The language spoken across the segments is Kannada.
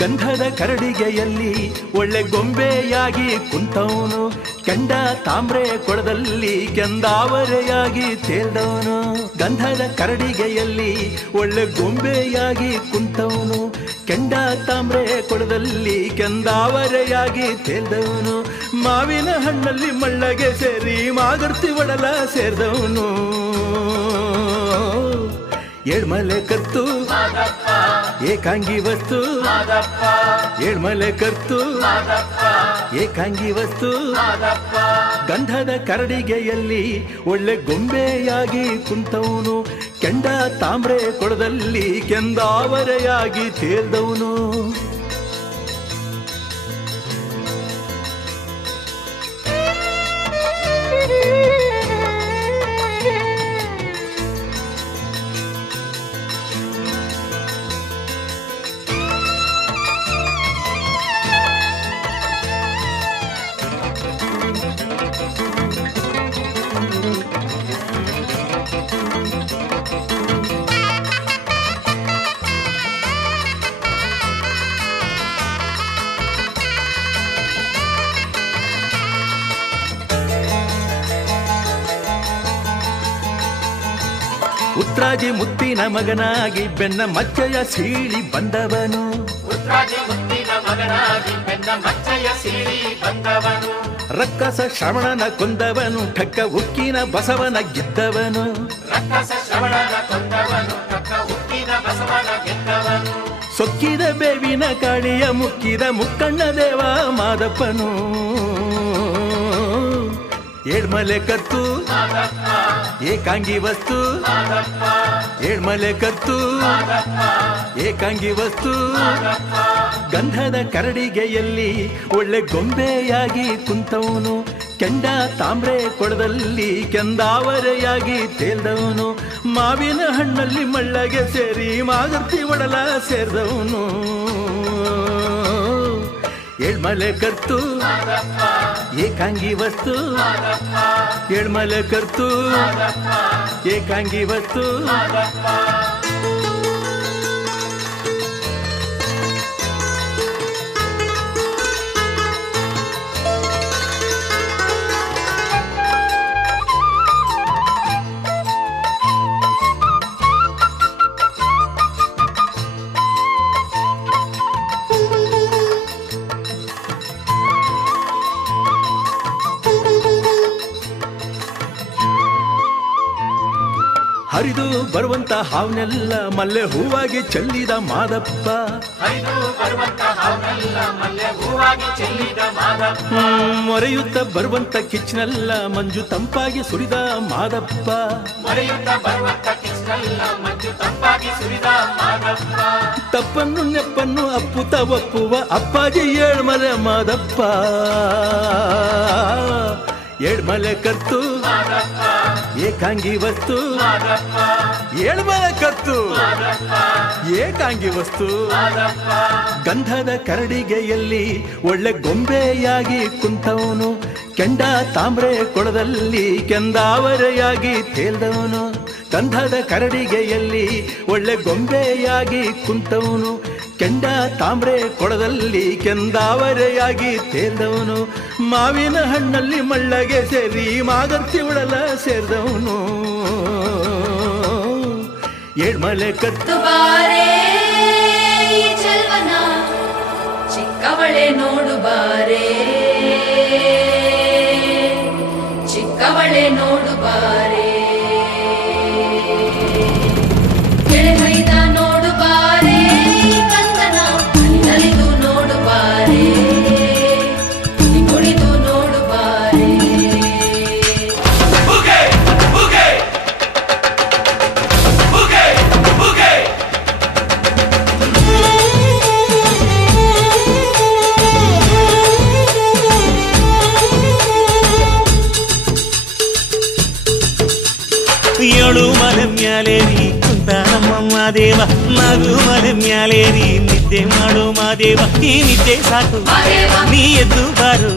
ಗಂಧದ ಕರಡಿಗೆಯಲ್ಲಿ ಒಳ್ಳೆ ಗೊಂಬೆಯಾಗಿ ಕುಂತವನು, ಕೆಂಡ ತಾಮ್ರೆ ಕೊಳದಲ್ಲಿ ಕೆಂದಾವರೆಯಾಗಿ ತೇಲ್ದವನು. ಗಂಧದ ಕರಡಿಗೆಯಲ್ಲಿ ಒಳ್ಳೆ ಗೊಂಬೆಯಾಗಿ ಕುಂತವನು, ಕೆಂಡ ತಾಮ್ರೆ ಕೊಳದಲ್ಲಿ ಕೆಂದಾವರೆಯಾಗಿ ತೇಲ್ದವನು. ಮಾವಿನ ಹಣ್ಣಲ್ಲಿ ಮಳ್ಳಗೆ ಸೇರಿ ಮಾಗರ್ತಿ ಒಡಲ ಸೇರಿದವನು. ಏಳ್ಮಲೆ ಕತ್ತು ಏಕಾಂಗಿ ವಸ್ತು, ಏಳ್ಮಲೆ ಕತ್ತು ಏಕಾಂಗಿ ವಸ್ತು. ಗಂಧದ ಕರಡಿಗೆಯಲ್ಲಿ ಒಳ್ಳೆ ಗೊಂಬೆಯಾಗಿ ಕುಂತವನು, ಕೆಂಡ ತಾಮ್ರೆ ಕೊಳದಲ್ಲಿ ಕೆಂದಾವರೆಯಾಗಿ ತೇಲ್ದವನು. ಉತ್ರಾಜಿ ಮುತ್ತಿನ ಮಗನಾಗಿ ಬೆನ್ನ ಮಚ್ಚಯ ಸೀಳಿ ಬಂದವನು, ರಕ್ಕಸ ಶ್ರವಣನ ಕೊಂದವನು, ಠಕ್ಕ ಉಕ್ಕಿನ ಬಸವನ ಗೆದ್ದವನು. ಸೊಕ್ಕಿದ ಬೇವಿನ ಕಾಳಿಯ ಮುಕ್ಕಿದ ಮುಕ್ಕಣ್ಣ ದೇವ ಮಾದಪ್ಪನು. ಏಳ್ಮಲೆ ಕತ್ತು ಏಕಾಂಗಿ ವಸ್ತು, ಏಳ್ಮಲೆ ಕತ್ತು ಏಕಾಂಗಿ ವಸ್ತು. ಗಂಧದ ಕರಡಿಗೆಯಲ್ಲಿ ಒಳ್ಳೆ ಗೊಂಬೆಯಾಗಿ ಕುಂತವನು, ಕೆಂಡ ತಾಮ್ರೆ ಕೊಳದಲ್ಲಿ ಕೆಂದಾವರೆಯಾಗಿ ತೇಲ್ದವನು. ಮಾವಿನ ಹಣ್ಣಲ್ಲಿ ಮಳ್ಳಗೆ ಸೇರಿ ಮಾಗರ್ತಿ ಒಡಲ ಸೇರಿದವನು. ಏಳ್ಮಲೆ ಕತ್ತು ಏಕಾಂಗಿ ವಸ್ತು, ಏಳ್ಮಲೆ ಕತ್ತು ಏಕಾಂಗಿ ವಸ್ತು. ಹರಿದು ಬರುವಂತ ಹಾವನೆಲ್ಲ ಮಲ್ಲೆ ಹೂವಾಗಿ ಚೆಲ್ಲಿದ ಮಾದಪ್ಪ, ಮೊರೆಯುತ್ತ ಬರುವಂತ ಕಿಚ್ಚನೆಲ್ಲ ಮಂಜು ತಂಪಾಗಿ ಸುರಿದ ಮಾದಪ್ಪ. ತಪ್ಪನ್ನು ನೆಪ್ಪನ್ನು ಅಪ್ಪುತ ಒಪ್ಪುವ ಅಪ್ಪಾಜಿ ಏಳ್ಮಲೆ ಮಾದಪ್ಪ. ಏಳ್ಮಲೆ ಕತ್ತು ಏಕಾಂಗಿ ವಸ್ತು, ಏಳ್ಮಲೆ ಕತ್ತು ಏಕಾಂಗಿ ವಸ್ತು. ಗಂಧದ ಕರಡಿಗೆಯಲ್ಲಿ ಒಳ್ಳೆ ಗೊಂಬೆಯಾಗಿ ಕುಂತವನು, ಕೆಂಡ ತಾಮ್ರೆ ಕೊಳದಲ್ಲಿ ಕೆಂದಾವರೆಯಾಗಿ ತೇಲ್ದವನು. ಗಂಧದ ಕರಡಿಗೆಯಲ್ಲಿ ಒಳ್ಳೆ ಗೊಂಬೆಯಾಗಿ ಕುಂತವನು, ಕೆಂಡ ತಾಮ್ರೆ ಕೊಳದಲ್ಲಿ ಕೆಂದಾವರೆಯಾಗಿ ತೇಲ್ದವನು. ಮಾವಿನ ಹಣ್ಣಲ್ಲಿ ಮಳ್ಳಗೆ ಸೇರಿ ಮಾಗರ್ತಿ ಉಳಲ ಸೇರಿದವನು. ಏಳ್ಮಲೆ ಕತ್ತು ಬಾರೆ ಚೆಲ್ವನ ಚಿಕ್ಕವಳೆ ನೋಡು ಬಾರೆ, ಚಿಕ್ಕವಳೆ ನೋಡು ಬಾರೆ, ಕೆಳಗೈದ ನೋಡು ಬಾರೆ, ಕಂದನ ನಲಿದು ನೋಡು ಬಾರೆ, ಕುಣಿದು ನೋಡು ಬಾರೆ. ಏಳು ಮಲೆ ಮ್ಯಾಲೇರಿ ಕುಂತ ನಮ್ಮ ಮಾದೇವ, ನಗು ಮಲೆ ಮ್ಯಾಲೇರಿ ನಿದ್ದೆ ಮಾಡು ಮಾದೇವ. ಈ ನಿದ್ದೆ ಸಾಕು ನೀ ಎದ್ದು ಬಾರು,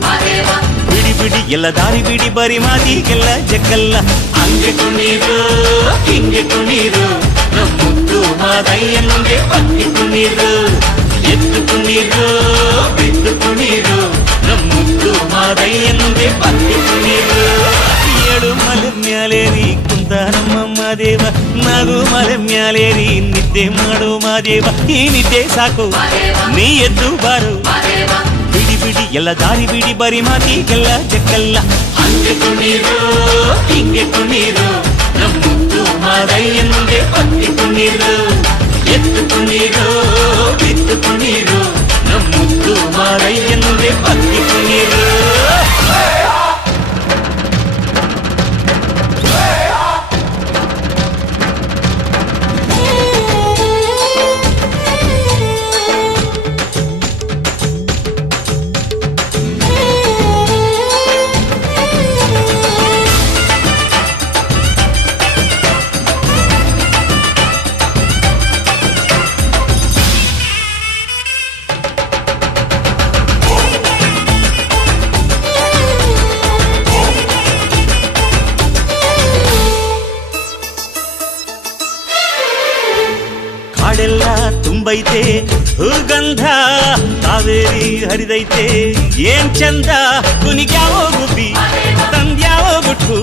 ಬಿಡಿ ಬಿಡಿ ಎಲ್ಲ ದಾರಿ ಬಿಡಿ, ಬರಿ ಮಾತಿಗೆಲ್ಲ ಜಗ್ಗಲ್ಲ. ಹಂಗೆ ಕುಣೀರು ಹಿಂಗೆ ಕುಣೀರು, ನಮ್ಮುತ್ತು ಮಾದಯ್ಯನಿಗೆ ಪಕ್ಕಿ ಕುಣೀರು, ಎದ್ದು ಕುಣೀರು ಬಿದ್ದು ಕುಣೀರು ನಮ್ಮುದ್ದು ಮಾದಯ್ಯಂದೆ ಬತ್ತಿ ಕುಣೀರು ಏಳು ಮಲೆ ಮ್ಯಾಲೇರಿ ಕುಂತ ನಮ್ಮಮ್ಮ ದೇವ ನಗು ಮಲೆ ಮ್ಯಾಲೇರಿ ನಿದ್ದೆ ಮಾಡು ಮಾದೇವ ಈ ನಿದ್ದೆ ಸಾಕು ನೀ ಎದ್ದು ಬಾರು ಬಿಡಿ ಬಿಡಿ ಎಲ್ಲ ದಾರಿ ಬಿಡಿ ಬರಿ ಮಾತಿಗೆಲ್ಲ ಜಕ್ಕಲ್ಲ ಹಂಗೆ ಕುಣೀರು ಹಿಂಗೆ ಕುಣೀರು ನಮ್ಮುದ್ದು ಮಾದಯ್ಯಂದೆ ಬತ್ತಿ ಕುಣೀರು ಎದ್ದು ಕುಣೀರು ಬಿದ್ದು ಕುಣೀರು ನಮ್ಮುದ್ದು ಮಾದಯ್ಯಂದೆ ಬತ್ತಿ ಕುಣೀರು ಕಾಡೆಲ್ಲ ತುಂಬೈತೆ ಹೂಗಂಧ ಕಾವೇರಿ ಹರಿದೈತೆ ಏನ್ ಚಂದ ಕುನಿಗ್ಯಾವೋ ಗುಬ್ಬಿ ತಂದ್ಯಾವೋ ಗುಟ್ಟು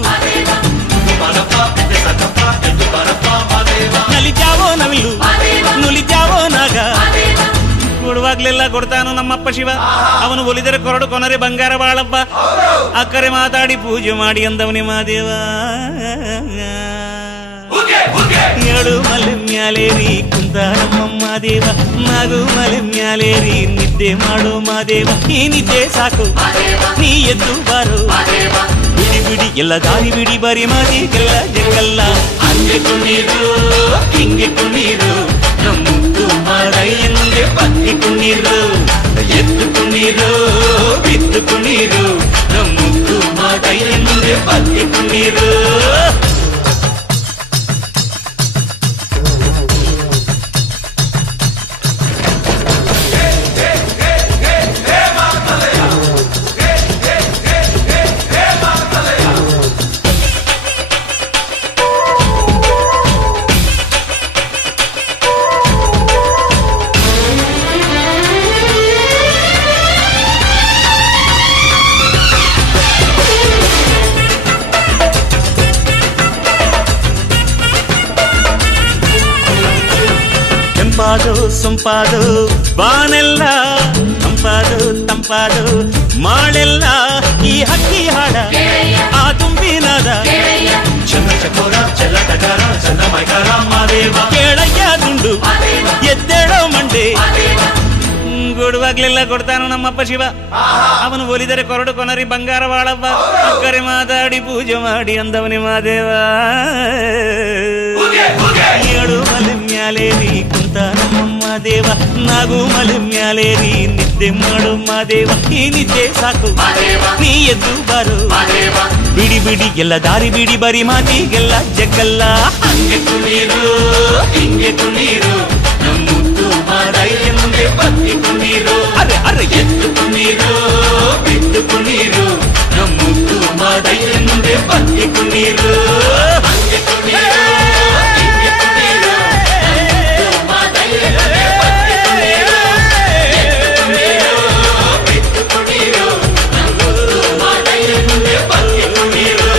ನಲಿತ್ಯಾವೋ ನವಿಲು ನುಲಿತ್ಯಾವೋ ನಾಗ ಕೊಡುವಾಗ್ಲೆಲ್ಲ ಕೊಡ್ತಾನು ನಮ್ಮಪ್ಪ ಶಿವ ಅವನು ಒಲಿದರೆ ಕೊರಡು ಕೊನರೆ ಬಂಗಾರ ಬಾಳಪ್ಪ ಅಕ್ಕರೆ ಮಾತಾಡಿ ಪೂಜೆ ಮಾಡಿ ಅಂದವನಿ ಮಾದೇವ ಏಳು ಮಲೆ ಮ್ಯಾಲೇರಿ ಕುಂತ ನಮ್ಮಮ್ಮ ದೇವ ನಗು ಮಲೆ ಮ್ಯಾಲೇರಿ ನಿದ್ದೆ ಮಾಡು ಮಾದೇವ ಈ ನಿದ್ದೆ ಸಾಕು ನೀ ಎದ್ದು ಬಾರು ಬಿಡಿ ಬಿಡಿ ಎಲ್ಲ ದಾರಿ ಬಿಡಿ ಬರಿ ಮಾತಿಗೆಲ್ಲ ಜಕ್ಕಲ್ಲ ಹಂಗೆ ಕುಣೀರು ಹಿಂಗೆ ಕುಣೀರು ನಮ್ಮುದ್ದು ಮಾದಯ್ಯಂದೆ ಬತ್ತಿ ಕುಣೀರು ಎದ್ದು ಕುಣೀರು ಬಿದ್ದು ಕುಣೀರು ನಮ್ಮುದ್ದು ಮಾದಯ್ಯಂದೆ ಬತ್ತಿ ಕುಣೀರು ತಂಪಾದು ಸೊಂಪಾದು ಬಾನೆಲ್ಲ ತಂಪಾದು ತಂಪಾದು ಮಾಳೆಲ್ಲ ಈ ಹಕ್ಕಿ ಹಾಡ ಆ ತುಂಬಿನಾದ ಚನ್ನ ಚಕೋರ ಚೆಲ್ಲ ಟಗರ ಚನ್ನ ಮೈಗಾರ ಮಾದೇವ ಕೇಳಯ್ಯ ದುಂಡು ಎದ್ದೇಳೋ ಮಂಡೆ ಕೊಡುವಾಗ್ಲೆಲ್ಲ ಕೊಡ್ತಾನು ನಮ್ಮಪ್ಪ ಶಿವ ಅವನು ಒಲಿದರೆ ಕೊರಡು ಕೊನರಿ ಬಂಗಾರ ಬಾಳಪ್ಪ ಅಕ್ಕರೆ ಮಾತಾಡಿ ಪೂಜೆ ಮಾಡಿ ಅಂದವನಿ ಮಾದೇವ ಏಳು ಮಲೆ ಮ್ಯಾಲೇರಿ ಕುಂತ ನಮ್ಮಮ್ಮ ದೇವ ನಗು ಮಲೆ ಮ್ಯಾಲೇರಿ ನಿದ್ದೆ ಮಾಡು ಮಾದೇವ ಈ ನಿದ್ದೆ ಸಾಕು ನೀ ಎದ್ದು ಬಾರು ಬಿಡಿ ಬಿಡಿ ಎಲ್ಲ ದಾರಿ ಬಿಡಿ ಬರಿ ಮಾತಿಗೆಲ್ಲ ಜಕ್ಕಲ್ಲ ಹಂಗೆ ಕುಣೀರು ಹಿಂಗೆ ಕುಣೀರು ನಮ್ಮುದ್ದು ಮಾದಯ್ಯಂದೆ ಬತ್ತಿ ಕುಣೀರು ಅರೆ ಅರೆ ಎದ್ದು ಕುಣೀರು ಬಿದ್ದು ಕುಣೀರು ನಮ್ಮುದ್ದು ಮಾದಯ್ಯಂದೆ ಬತ್ತಿ ಕುಣೀರು ಹಂಗೆ ಕುಣೀರು ಹಿಂಗೆ ಕುಣೀರು ನಮ್ಮುದ್ದು ಮಾದಯ್ಯಂದೆ ಬತ್ತಿ ಕುಣೀರು ಎದ್ದು ಕುಣೀರು ಬಿದ್ದು ಕುಣೀರು ನಮ್ಮುದ್ದು ಮಾದಯ್ಯಂದೆ ಬತ್ತಿ ಕುಣೀರು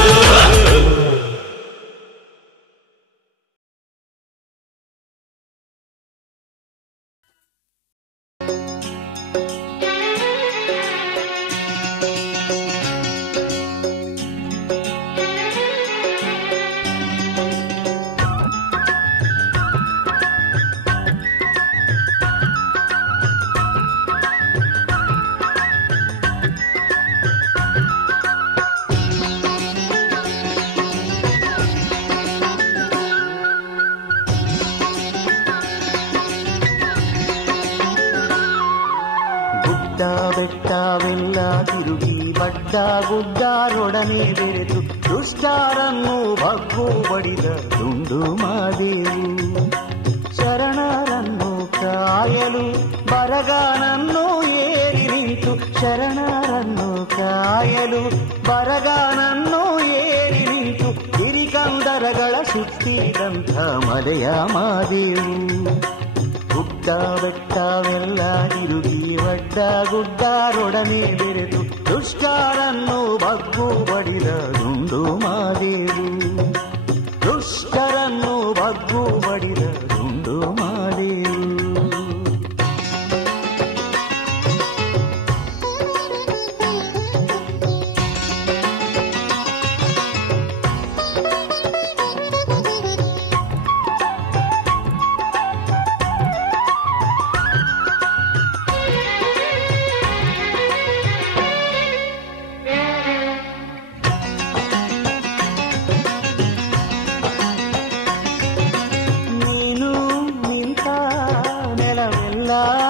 ಬೆಟ್ಟವೆಲ್ಲ ತಿರುಗಿ ಬಡ್ಡ ಗುಡ್ಡರೊಡನೆ ಬೆರೆತು ದುಷ್ಟರನ್ನು ಬಗ್ಗು ಬಡಿದ ದುಂಡು ಮಾದೇವು ಶರಣರನ್ನು ಕಾಯಲು ಬರಗಾನನ್ನು ಏರಿ ನಿಂತು ಶರಣರನ್ನು ಕಾಯಲು ಬರಗಾನನ್ನು ಏರಿ ನಿಂತು ಹಿರಿಕಂದರಗಳ ಸುತ್ತಿದಂಥ ಮಲೆಯ ಮಾದೇವು ಗುಡ್ಡ ಬೆಟ್ಟವೆಲ್ಲ ತಿರುಗಿ ಒಡ್ಡ ಗುಡ್ಡರೊಡನೆ ಬೆರೆತು ದುಷ್ಟರನ್ನು ಬಗ್ಗು ಬಡಿದ ದುಂಡು ಮಾದೇವು. ದುಷ್ಟರನ್ನು ಬಗ್ಗು ಬಡಿದ ದುಂಡು ಮಾದೇವು.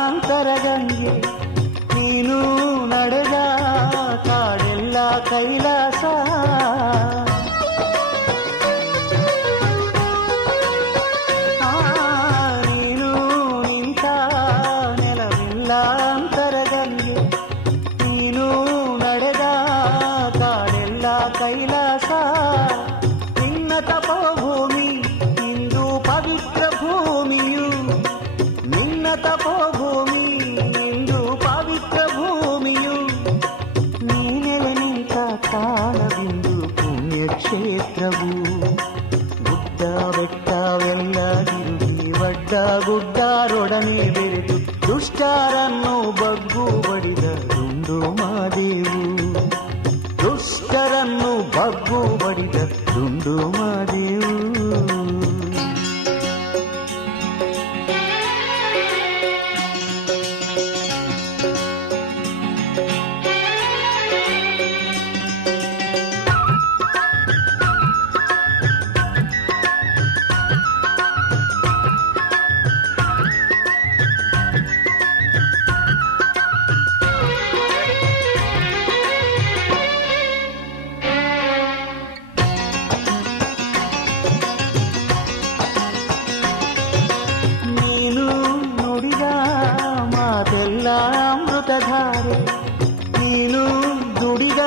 ಅಂತರಗಂಗೆ ನೀನು ನಡೆದ ಕಾಡೆಲ್ಲ ಕೈಲಾಸ. ನೀನು ನಿಂತ ನೆಲವೆಲ್ಲ ಅಂತರಗಂಗೆ ನೀನು ನಡೆದ ಕಾಡೆಲ್ಲ ಕೈಲಾಸ. ನಿನ್ನ ತಪೋಭೂಮಿ ಇಂದು ಪವಿತ್ರ ಭೂಮಿಯು. ನಿನ್ನ ತಪೋಭೂಮಿ ಇಂದು ಪವಿತ್ರ ಭೂಮಿಯು. ನೀನೆಲೆ ನಿಂತ ಕಾಲಬಿಂದು ಪುಣ್ಯಕ್ಷೇತ್ರವು. ಗುಡ್ಡ ಬೆಟ್ಟವೆಲ್ಲ ತಿರುಗಿ ಒಡ್ಡ ಗುಡ್ಡರೊಡನೆ ಬೆರೆತು ದುಷ್ಟರನ್ನು ಬಗ್ಗು ಬಡಿದ ದುಂಡು ಮಾದೇವು. ದುಷ್ಟರನ್ನು ಬಗ್ಗು ಬಡಿದ ದುಂಡು ಮಾದೇವು. ಅಮೃತಧಾರೆ ನೀನು ದುಡಿದ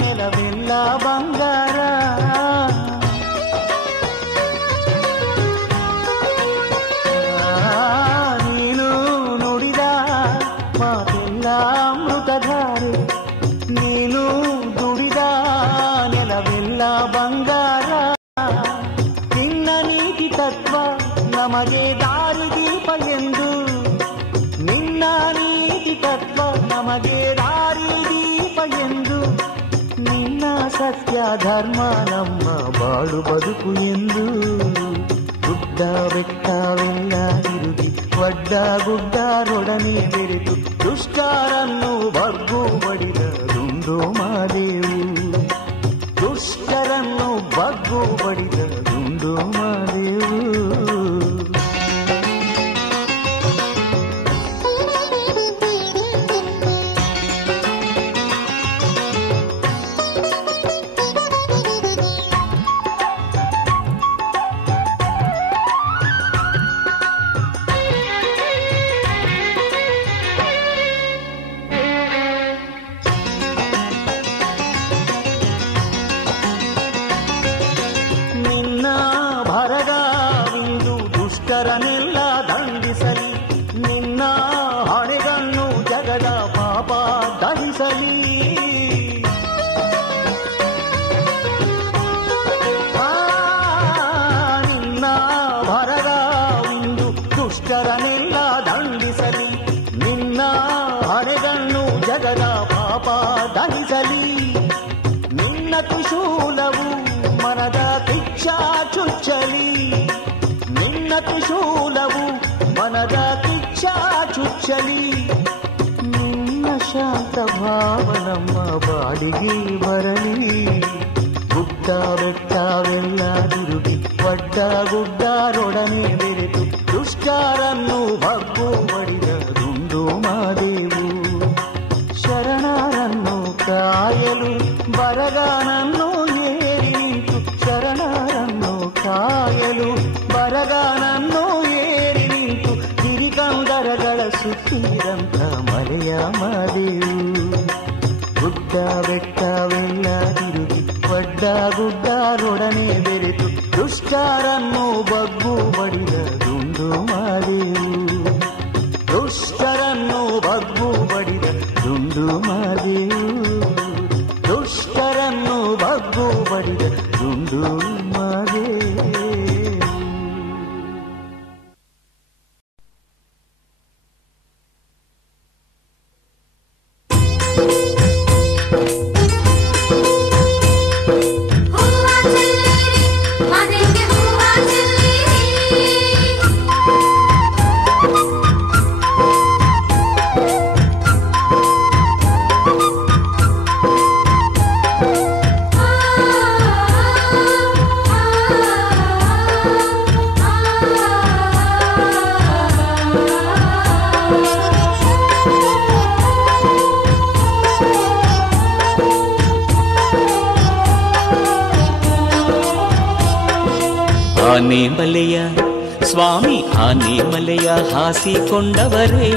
ನೆಲವೆಲ್ಲ ಬಂಗಾರ. ನೀನು ನುಡಿದ ಮಾತೆಲ್ಲ ಅಮೃತಧಾರೆ ನೀನು ದುಡಿದ ನೆಲವೆಲ್ಲ ಬಂಗಾರ. ನಿನ್ನ ನೀತಿ ತತ್ವ ನಮಗೆ ದಾರಿದೀಪ ಎಂದು. ನಿನ್ನ ನೀತಿ ತತ್ವ ನಮಗೆ ದಾರಿದೀಪ ಎಂದು. ನಿನ್ನ ಸತ್ಯ ಧರ್ಮ ನಮ್ಮ ಬಾಳು ಬದುಕು ಎಂದು. ಗುಡ್ಡ ಬೆಟ್ಟವೆಲ್ಲ ತಿರುಗಿ ಒಡ್ಡ ಗುಡ್ಡರೊಡನೆ ಬೆರೆತು ದುಷ್ಟರನ್ನು ಬಗ್ಗು ಬಡಿದ ದುಂಡು ಮಾದೇವು. ದುಷ್ಟರನ್ನು ಬಗ್ಗು ಬಡಿದ ದುಂಡು ಮಾದೇವು. ದುಷ್ಟರನ್ನೆಲ್ಲ ದಂಡಿಸಲಿ ನಿನ್ನ ಹೊಣೆಗನ್ನು ಜಗದ ಪಾಪ ದಹಿಸಲಿ. ನಿನ್ನ ಭರಗವಿಂದು ದುಷ್ಟರನ್ನೆಲ್ಲ ದಂಡಿಸಲಿ ನಿನ್ನ ಹೊಣೆಗನ್ನು ಜಗದ ಪಾಪ ದಹಿಸಲಿ. ನಿನ್ನ ತ್ರಿಶೂಲವು ಮನದ ಕಿಚ್ಚ ಚುಚ್ಚಲಿ. ನಿನ್ನ ತ್ರಿಶೂಲವು ಮನದ ಕಿಚ್ಚ ಚುಚ್ಚಲಿ. ನಿನ್ನ ಶಾಂತ ಭಾವ ನಮ್ಮ ಬಾಡಿಗೆ ಬರಲಿ. ಗುಡ್ಡ ಬೆಟ್ಟವೆಲ್ಲ ತಿರುಗಿ ಒಡ್ಡ ಗುಡ್ಡರೊಡನೆ ಬೆರೆತು ದುಷ್ಟರನ್ನು ಬಗ್ಗು ಬಡಿದ ದುಂಡು ಮಾದೇವು. ಶರಣರನ್ನು ಕಾಯಲು ಬರಗಾನನ್ನು ಏರಿ ನಿಂತು. ಶರಣರನ್ನು ಕಾಯಲು ಬರಗಾನನ್ನು ಏರಿ ನಿಂತು. ಸಿರಿಕಂದರಗಳ ಸುತ್ತಿರಂತ ಮಲೆಯ ಮಾದೇವು. ಗುಡ್ಡ ಬೆಟ್ಟವೆಲ್ಲ ತಿರುಗಿ ಒಡ್ಡ ಗುಡ್ಡರೊಡನೆ ಬೆರೆತು ದುಷ್ಟರನ್ನು ಬಗ್ಗು ಬಡಿದ ದುಂಡು ಮಾದೇವು. ಆನೆ ಮಲೆಯ ಸ್ವಾಮಿ ಆನೆ ಮಲೆಯ ಹಾಸಿಕೊಂಡವರೇ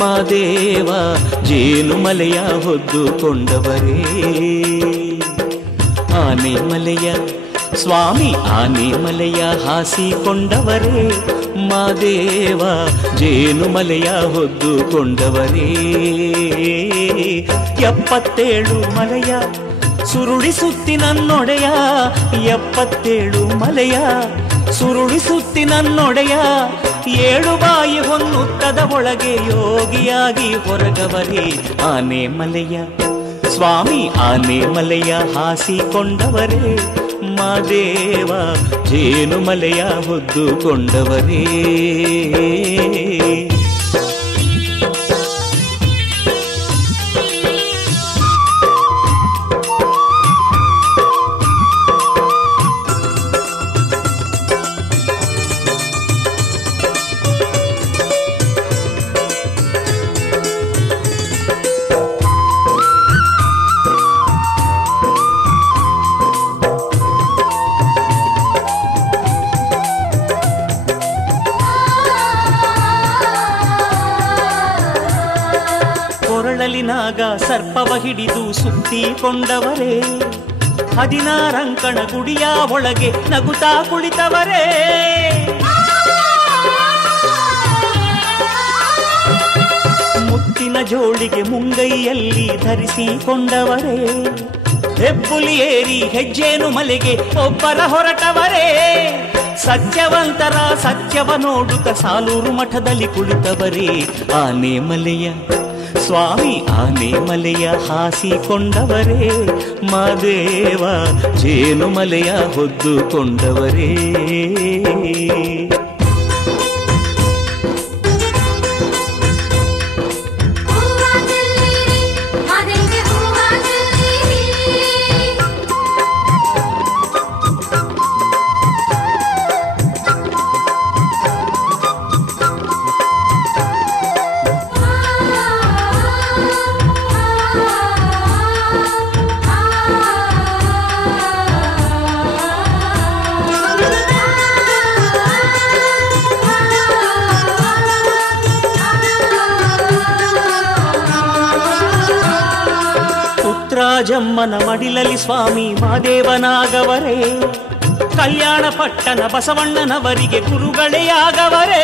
ಮಾದೇವ ಜೇನು ಮಲೆಯ ಹೊದ್ದುಕೊಂಡವರೇ ಆನೆ ಮಲೆಯ ಸ್ವಾಮಿ ಆನೆ ಮಲೆಯ ಹಾಸಿಕೊಂಡವರೇ ಮಾದೇವ ಜೇನು ಮಲೆಯ ಹೊದ್ದುಕೊಂಡವರೇ 77 ಮಲೆಯ ಸುರುಳಿಸುತ್ತಿ ನನ್ನೊಡೆಯ 77 ಮಲೆಯ ಸುರುಳಿಸುತ್ತಿ ನನ್ನೊಡೆಯ 7 ಬಾಯಿ ಹೊನ್ನುತ್ತದ ಒಳಗೆ ಯೋಗಿಯಾಗಿ ಹೊರಗವರೇ ಆನೆ ಮಲೆಯ ಸ್ವಾಮಿ ಆನೆ ಮಲೆಯ ಹಾಸಿಕೊಂಡವರೇ ಮಾದೇವ ಜೇನು ಮಲೆಯ ಹೊದ್ದುಕೊಂಡವರೇ ನಾಗ ಸರ್ಪವ ಹಿಡಿದು ಸುತ್ತಿಕೊಂಡವರೇ 16 ಅಂಕಣ ಗುಡಿಯ ಒಳಗೆ ನಗುತ್ತಾ ಕುಳಿತವರೇ ಮುತ್ತಿನ ಜೋಳಿಗೆ ಮುಂಗೈಯಲ್ಲಿ ಧರಿಸಿಕೊಂಡವರೇ ಹೆಬ್ಬುಲಿ ಏರಿ ಹೆಜ್ಜೇನು ಮಲೆಗೆ ಒಬ್ಬರ ಹೊರಟವರೇ ಸತ್ಯವಂತರ ಸತ್ಯವ ನೋಡುತ್ತ ಸಾಲೂರು ಮಠದಲ್ಲಿ ಕುಳಿತವರೇ ಆನೆ ಮಲೆಯ ಸ್ವಾಮಿ ಆನೆ ಮಲೆಯ ಹಾಸಿಕೊಂಡವರೇ ಮಾದೇವ ಜೇನು ಮಲೆಯ ಹೊದ್ದುಕೊಂಡವರೇ ರಾಜಮ್ಮನ ಮಡಿಲಲ್ಲಿ ಸ್ವಾಮಿ ಮಾದೇವನಾಗವರೇ ಕಲ್ಯಾಣ ಪಟ್ಟಣ ಬಸವಣ್ಣನವರಿಗೆ ಗುರುಗಳೇ ಆಗವರೇ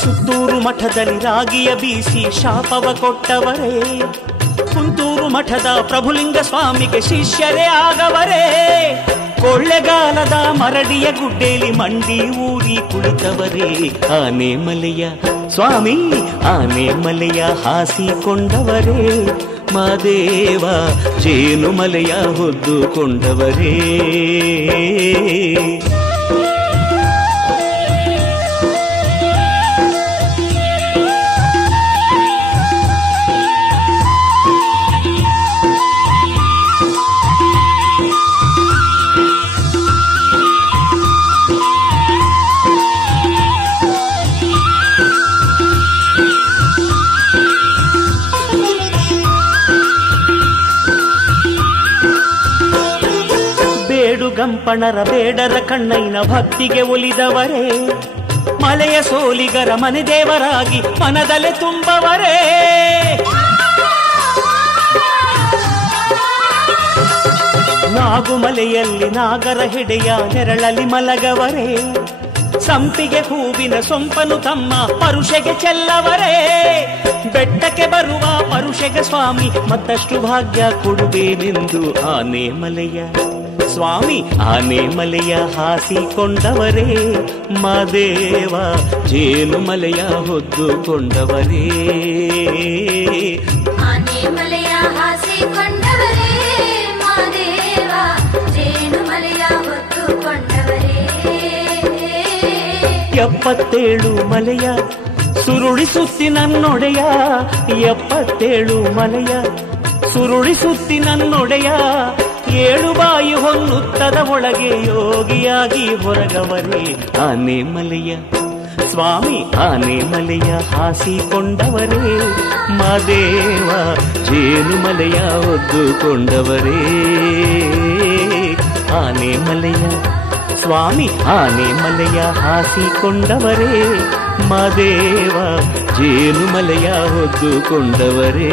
ಸುತ್ತೂರು ಮಠದಲ್ಲಿ ರಾಗಿಯ ಬೀಸಿ ಶಾಪವ ಕೊಟ್ಟವರೇ ಕುಂತೂರು ಮಠದ ಪ್ರಭುಲಿಂಗ ಸ್ವಾಮಿಗೆ ಶಿಷ್ಯರೇ ಆಗವರೇ ಕೊಳ್ಳೆಗಾಲದ ಮರಡಿಯ ಗುಡ್ಡೇಲಿ ಮಂಡಿ ಊರಿ ಕುಳಿತವರೇ ಆನೆ ಮಲೆಯ ಸ್ವಾಮಿ ಆನೆ ಮಲೆಯ ಹಾಸಿಕೊಂಡವರೇ ಮಾದೇವ ಜೇನು ಮಲೆಯ ಹೊದ್ದುಕೊಂಡವರೇ ಗಂಪಣರ ಬೇಡರ ಕಣ್ಣೈನ ಭಕ್ತಿಗೆ ಒಲಿದವರೇ ಮಲೆಯ ಸೋಲಿಗರ ಮನೆ ದೇವರಾಗಿ ಮನದಲೆ ತುಂಬವರೇ ನಾಗುಮಲೆಯಲ್ಲಿ ನಾಗರ ಹೆಡೆಯ ನೆರಳಲಿ ಮಲಗವರೇ ಸಂಪಿಗೆ ಹೂವಿನ ಸೊಂಪನು ತಮ್ಮ ಪರುಷೆಗೆ ಚೆಲ್ಲವರೇ ಬೆಟ್ಟಕ್ಕೆ ಬರುವ ಪರುಷೆಗೆ ಸ್ವಾಮಿ ಮತ್ತಷ್ಟು ಭಾಗ್ಯ ಕೊಡುವೇನೆಂದು ಆನೆ ಮಲೆಯ ಸ್ವಾಮಿ ಆನೆ ಮಲೆಯ ಹಾಸಿಕೊಂಡವರೇ ಮಾದೇವ ಜೇನು ಮಲೆಯ ಹೊದ್ದುಕೊಂಡವರೇ ಆನೆ ಮಲೆಯ ಹಾಸಿಕೊಂಡವರೇ ಮಾದೇವ ಜೇನು ಮಲೆಯ ಹೊದ್ದುಕೊಂಡವರೇ 77 ಮಲೆಯ ಸುರುಳಿಸುತ್ತಿ ನನ್ನೊಡೆಯ 77 ಮಲೆಯ ಸುರುಳಿಸುತ್ತಿ ನನ್ನೊಡೆಯ 7 ಬಾಯಿ ಹೊನ್ನುತ್ತದ ಒಳಗೆ ಯೋಗಿಯಾಗಿ ಹೊರಗವರೇ ಆನೆ ಮಲೆಯ ಸ್ವಾಮಿ ಆನೆಮಲೆಯ ಹಾಸಿಕೊಂಡವರೇ ಮಾದೇವ, ಜೇನುಮಲೆಯ ಹೊದ್ದುಕೊಂಡವರೇ ಆನೆಮಲೆಯ ಸ್ವಾಮಿ, ಆನೆಮಲೆಯ ಹಾಸಿಕೊಂಡವರೇ ಮಾದೇವ, ಜೇನುಮಲೆಯ ಹೊದ್ದುಕೊಂಡವರೇ.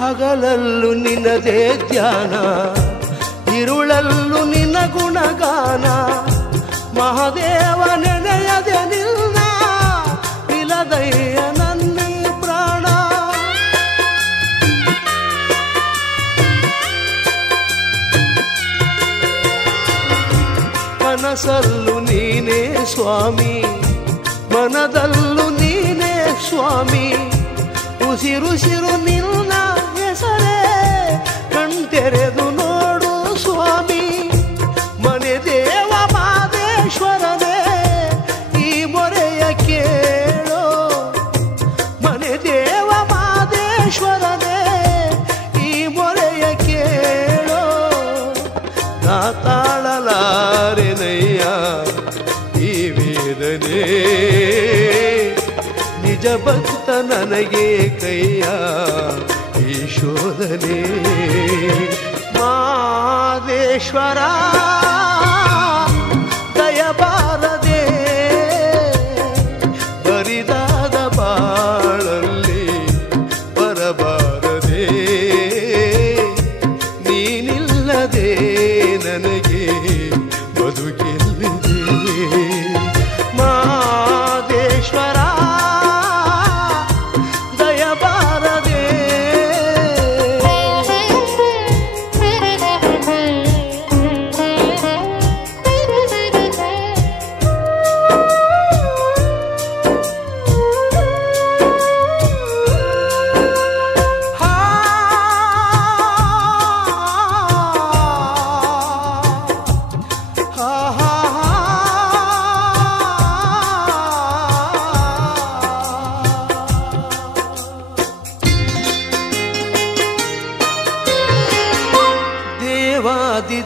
ಹಗಲಲ್ಲೂ ನಿನ್ನದೇ ಧ್ಯಾನ, ಇರುಳಲ್ಲೂ ನಿನ್ನ ಗುಣಗಾನ, ಮಹಾದೇವ ನೆನೆಯದೆ ನಿನ್ನ ನಿಲದಯ್ಯ ನನ್ನ ಪ್ರಾಣ. ಕನಸಲ್ಲೂ ನೀನೇ ಸ್ವಾಮಿ, ಮನದಲ್ಲೂ ನೀನೇ ಸ್ವಾಮಿ, ಉಸಿರುಸಿರು ನಿನ್ನ ಹೆಸರೇ ಕಣ್ತೆರೆದು ನೋಡು ಸ್ವಾಮಿ. ಮನೆ ದೇವ ಮಾದೇಶ್ವರನೇ ಈ ಮೊರೆಯ ಕೇಳೋ, ಮನೆ ದೇವ ಮಾದೇಶ್ವರನೇ ಈ ಮೊರೆಯ ಕೇಳೋ. ನಾ ತಾಳಲಾರೆನಯ್ಯ ಈ ವೇದನೆ, ನಿಜ ಭಕ್ತ ನನಗೆ ಕೈಯ ಈ ಶೋಧನೆ. ಮಾದೇಶ್ವರ ದಯಬಾರದೆ ಬರಿದಾದ ಬಾಳಲ್ಲಿ ಬರಬಾರದೆ, ನೀನಿಲ್ಲದೆ ನನಗೆ ಬದುಕೆಲ್ಲಿದೆ. ಮಾದೇಶ್ವರ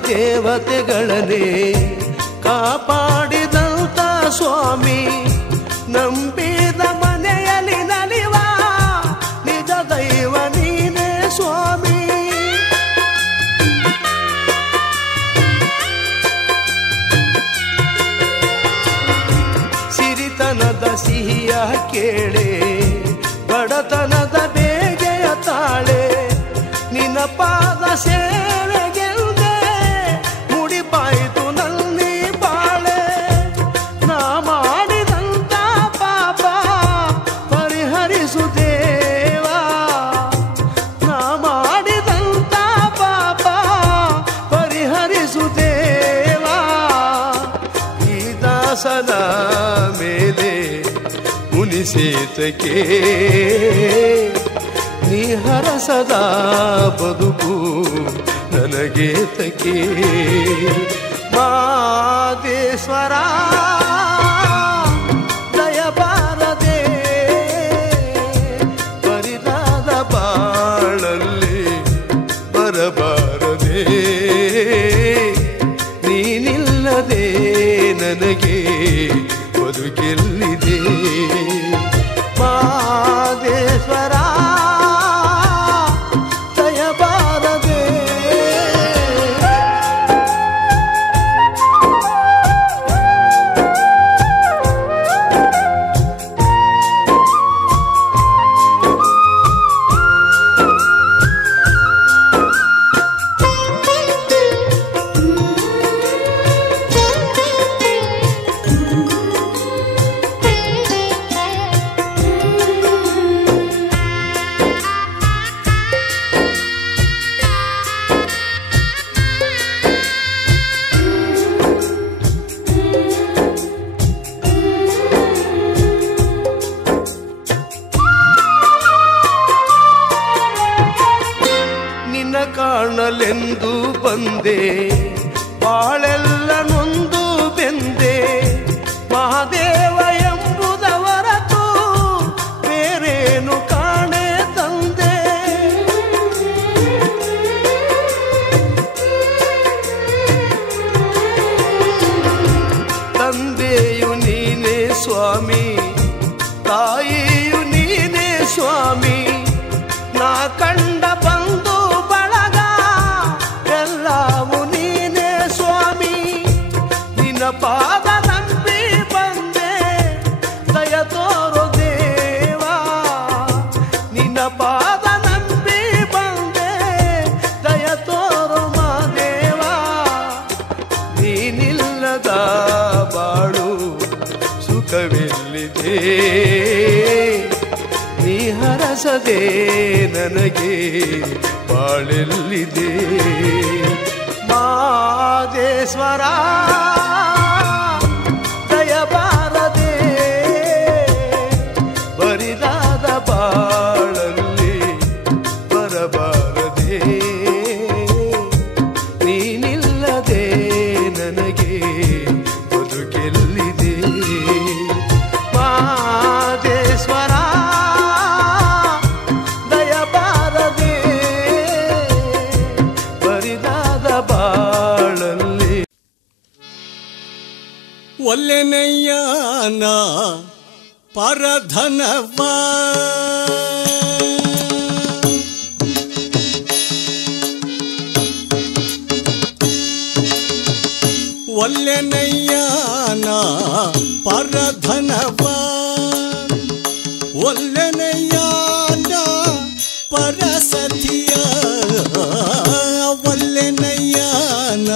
ದೇವತೆಗಳನ್ನೇ ಕಾಪಾಡಿದಂತ ಸ್ವಾಮಿ, ನಂಬಿದ ಮನೆಯಲ್ಲಿ ನಲಿವ ನಿಜ ದೈವ ನೀನೇ ಸ್ವಾಮಿ. ಸಿರಿತನದ ಸಿಹಿಯ ಕೇಳೆ ಬಡತನದ ಬೇಗೆಯ ತಾಳೆ ನಿನ್ನ ಪಾದ ಸೇವೆಗೆಲ್ದೆ ಮುಡಿಪಾಯಿತು ನಲ್ಲಿ ಬಾಳೆ ನಾ ಮಾಡಿದಂತ ಪಾಪ ಪರಿಹರಿಸು ದೇವಾ ನಾ ಮಾಡಿದಂತ ಪಾಪ ಪರಿಹರಿಸು ದೇವಾ ಈ ದಾಸನ ಮೇಲೆ ಮುನಿಸೇತಕ್ಕೆ ನೀ ಹರಸದ ಬದುಕು ನನಗೇತಕ್ಕೆ ಮಾದೇಶ್ವರ ದಯಬಾರದೆ ಬರಿದಾದ ಬಾಳಲ್ಲಿ ಬರಬಾರದೆ ನೀನಿಲ್ಲದೆ ನನಗೆ ಬದುಕೆಲ್ಲಿದೆ ಮಾದೇಶ್ವರ ದಯಬಾರದೆ ಕಾಣಲೆಂದು ಬಂದೆ ಬಾಳೆಲ್ಲ ನೊಂದು ಬೆಂದೆ ಮಹಾದೇವ ಎಂಬುದ ಹೊರತು ಬೇರೇನು ಕಾಣೆ ತಂದೆ ತಂದೆಯು ನೀನೇ ಸ್ವಾಮಿ ತಾಯಿಯು ನೀನೇ ಸ್ವಾಮಿ ನಾ ಕಂಡ ಬಂದು ಪಾದ ನಂಬಿ ಬಂದೆ ದಯ ತೋರೋ ದೇವಾ ನಿನ್ನ ಪಾದ ನಂಬಿ ಬಂದೆ ದಯ ತೋರೋ ಮಾದೇವಾ ನೀನಿಲ್ಲದ ಬಾಳು ಸುಖವೆಲ್ಲಿದೆ ನೀ ಹರಸದೆ ನನಗೆ ಬಾಳೆಲ್ಲಿದೆ ಮಾದೇಶ್ವರ ದಯಬಾರದೆ ಬರಿದಾದ ಬಾಳಲ್ಲಿ ಬರಬಾರದೆ ನೀನಿಲ್ಲದೆ ನನಗೆ ಬದುಕೆಲ್ಲಿದೆ ಮಾದೇಶ್ವರ ದಯಬಾರದೆ ಬರಿದಾದ ಬಾಳಲ್ಲಿ ಒಲ್ಲೆನಯ್ಯನ ಪರಧನವ ಒಲ್ಲೆನಯ್ಯನ ಪರಧನವ ಒಲ್ಲೆನಯ್ಯನ ಪರಸತಿಯ ಒಲ್ಲೆನಯ್ಯನ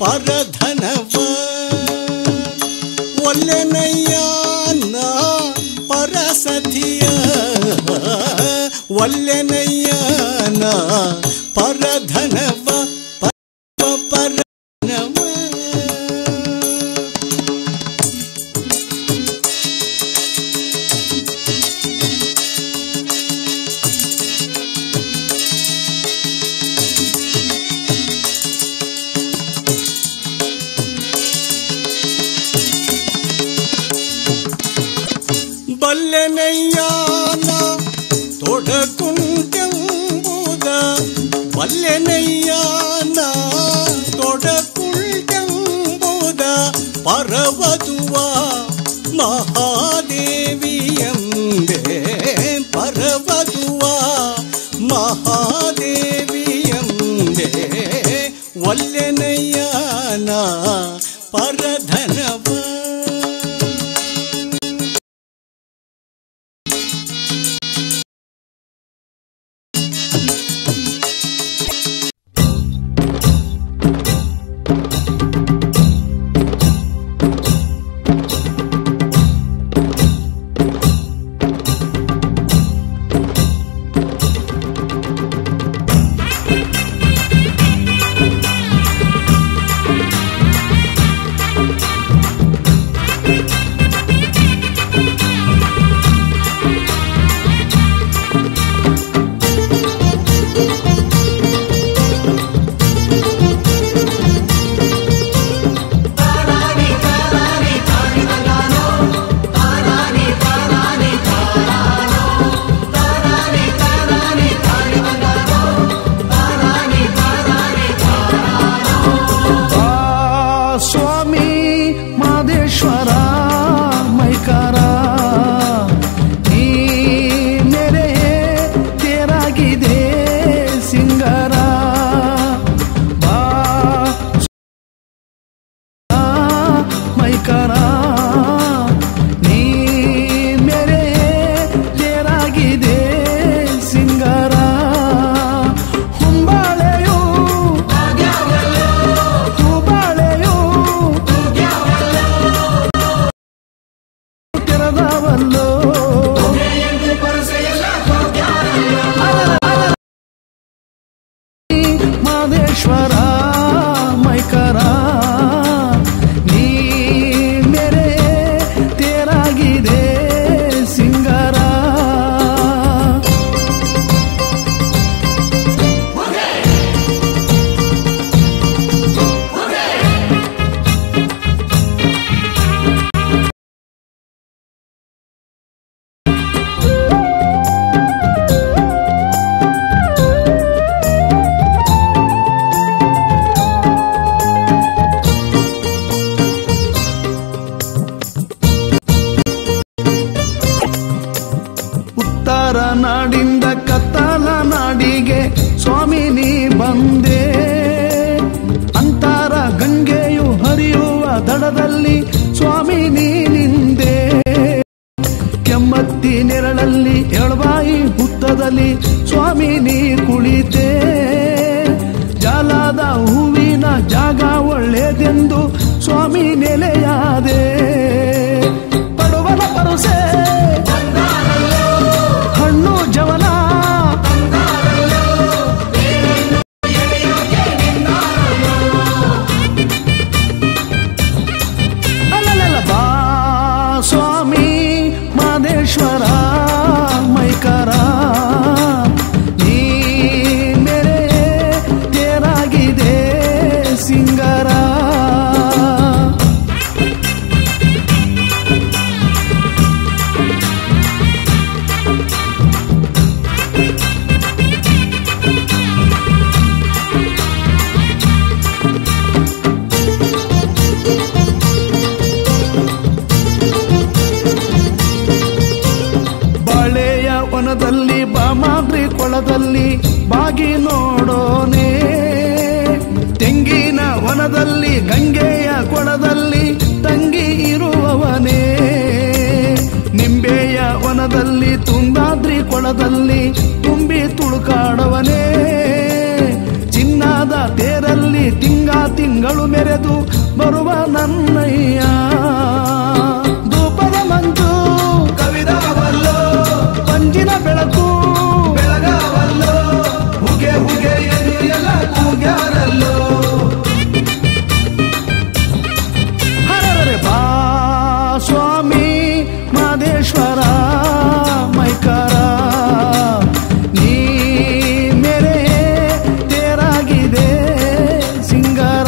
ಪರಧನವ ಒಲ್ಲೆನಯ್ಯನ ಪರಸತಿಯ ಒಲ್ಲೆನಯ್ಯನ ಪರಧನವ ಪರನವ ಬಲ್ಲೆನಯ್ಯನ ತೊಡಕುಂಟೆಂಬುದ ಬಲ್ಲೆನಯ್ಯನ ತೊಡಕುಂಟೆಂಬುದ ಪರವದುವ ಮಹಾದೇವಿಯಂಬೆ ಪರವದುವ ಮಹಾದೇವಿಯಂಬೆ ಒಲ್ಲೆನಯ್ಯನ ಪರಧನವ ಮಾದೇಶ್ವರ ಮೈಕಾರ ನೀ ಮೇರೆ ತೇರಾಗಿದೆ ಸಿಂಗಾರ ಬಾ ಮೈಕಾರ ನೀ ಮೇರೆ ತೇರಾಗಿದೆ ಸಿಂಗಾರ ಹೊಂಬಾಳೆಯು ಹೂಬಾಳೆಯು ತೆರೆದವಲ್ಲೋ ಮಾದೇಶ್ವರ ಮೈಕರ ನೀ ಮೇರೆ ತೇರಾಗಿದೆ ಸಿಂಗಾರ ಉತ್ತರ ನಾಡಿಂದ ಕತ್ತಲ ನಾಡಿಗೆ ಸ್ವಾಮಿ ನೀ ಬಂದೆ ಅಂತರ ಗಂಗೆಯು ಹರಿಯುವ ದಡದಲ್ಲಿ ಸ್ವಾಮಿ ನೀ ನಿಂದೆ ಕೆಮ್ಮತ್ತಿ ನೆರಳಲ್ಲಿ ಎಳವಾಯಿ ಹುತ್ತದಲ್ಲಿ ಸ್ವಾಮಿ ನೀ ಕುಳಿತೆ ಜಾಲದ ಹೂವಿನ ಜಾಗ ಒಳ್ಳೆದೆಂದು ಸ್ವಾಮಿ ನೆಲೆಯಾದೆ ಪಡುವನ ಪರುಸೆ ಹಣ್ಣು ಜವನ ಅಲ್ಲಲ್ಲ ಬಾ ಸ್ವಾಮಿ ಮಾದೇಶ್ವರ ಮೈಕರ ನೀ ಮೇರೆ ತೇರಾಗಿದೆ ಸಿಂಗಾರ ಬಾಳೆಯ ವನದಲ್ಲಿ ಬಾಮಾದ್ರಿ ಕೊಳದಲ್ಲಿ ಬಾಗಿ ನೋಡೋನೆ ತೆಂಗಿನ ವನದಲ್ಲಿ ಗಂಗೆಯ ಕೊಳದಲ್ಲಿ ತಂಗಿ ಇರುವವನೇ ನಿಂಬೆಯ ವನದಲ್ಲಿ ತುಂಗಾದ್ರಿ ಕೊಳದಲ್ಲಿ ತುಂಬಿ ತುಳುಕಾಡವನೇ ಚಿನ್ನದ ತೇರಲ್ಲಿ ತಿಂಗಳು ಮೆರೆದು ಬರುವ ನನ್ನಯ್ಯ ಧೂಪದ ಮಂಜು ಕವಿದವಲ್ಲೋ ಪಂಜಿನ ಬೆಳಕು ಬೆಳಗವಲ್ಲೋ ಹುಗೆ ಹುಗೆ ಎಂದು ಎಲ್ಲ ಕೂಗ್ಯಾರಲ್ಲೋ ಹರರೆ ಬಾ ಸ್ವಾಮಿ ಮಾದೇಶ್ವರ ಮೈಕರ ನೀ ಮೇರೆ ತೇರಾಗಿದೆ ಸಿಂಗಾರ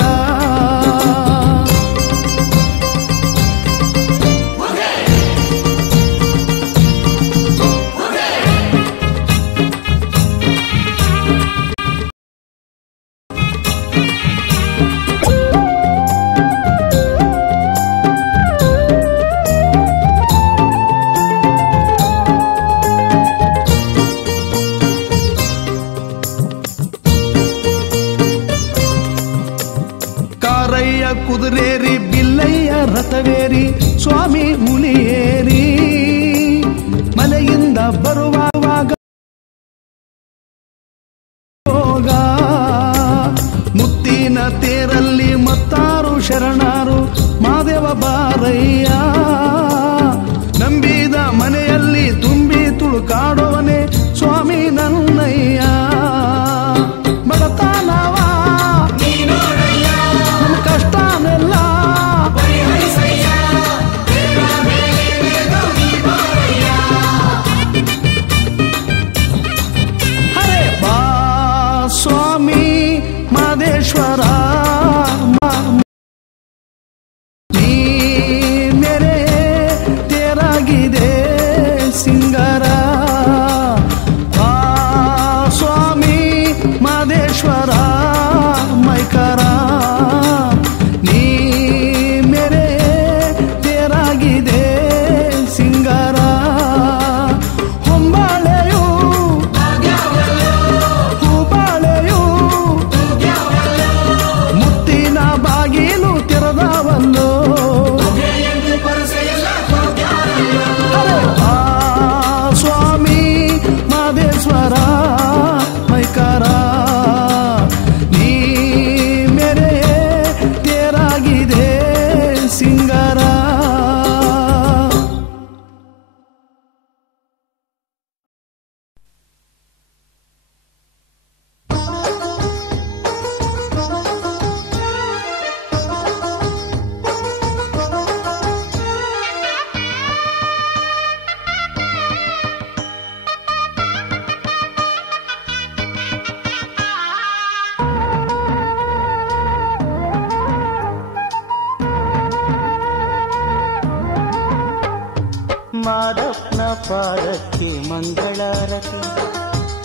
ಕಾರಯ್ಯ ಕುದುರೇರಿ ಬಿಲ್ಲಯ್ಯ ರಥವೇರಿ ಸ್ವಾಮಿ ಹುಲಿಯೇರಿ ಮಲೆಯಿಂದ ಬರುವಾಗ ಹೋಗ ಮುತ್ತಿನ ತೇರಲ್ಲಿ ಮತ್ತಾರು ಶರಣಾರು ಮಾದೇವ ಬಾರಯ್ಯ ನಂಬಿದ ಮನೆಯಲ್ಲಿ ತುಂಬಿ ತುಳುಕಾಡುವನೆ ಸ್ವಾಮಿ ನನ್ನಯ್ಯ ಬಡತನವ ನಮ್ಮ ಕಷ್ಟನೆಲ್ಲ ಹರೇ ಬಾ ಸ್ವಾಮಿ ಮಾದೇಶ್ವರ ನೀ ಮಾದಪ್ಪನ ಪಾದಕ್ಕೆ ಮಂಗಳಾರತಿ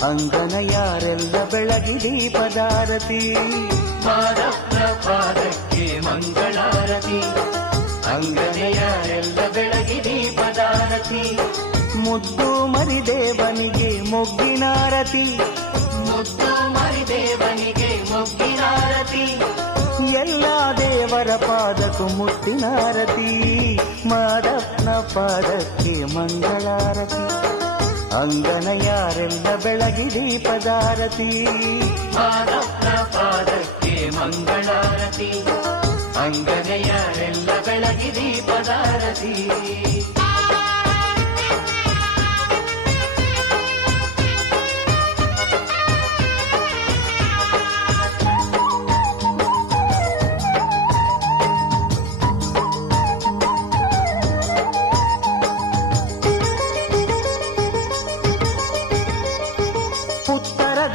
ಅಂಗನ ಯಾರೆಲ್ಲ ಬೆಳಗಿ ದೀಪದಾರತಿ ಮಾದಪ್ಪನ ಪಾದಕ್ಕೆ ಮಂಗಳಾರತಿ ಅಂಗನ ಯಾರೆಲ್ಲ ಬೆಳಗಿ ದೀಪದಾರತಿ ಮುದ್ದು ಮರಿದೇವನಿಗೆ ಮೊಗ್ಗಿನಾರತಿ ಮುದ್ದು ಮರಿದೇವನಿಗೆ ಮೊಗ್ಗಿನಾರತಿ ಎಲ್ಲ ದೇವರ ಪಾದಕ್ಕೂ ಮುತ್ತಿನಾರತಿ ಮಾದಪ್ಪನ ಪಾದಕ್ಕೆ ಮಂಗಳಾರತಿ ಅಂಗನ ಯಾರೆಲ್ಲ ಬೆಳಗಿ ದೀಪದಾರತಿ ಮಾದಪ್ಪನ ಪಾದಕ್ಕೆ ಮಂಗಳಾರತಿ ಅಂಗನ ಯಾರೆಲ್ಲ ಬೆಳಗಿ ದೀಪದಾರತಿ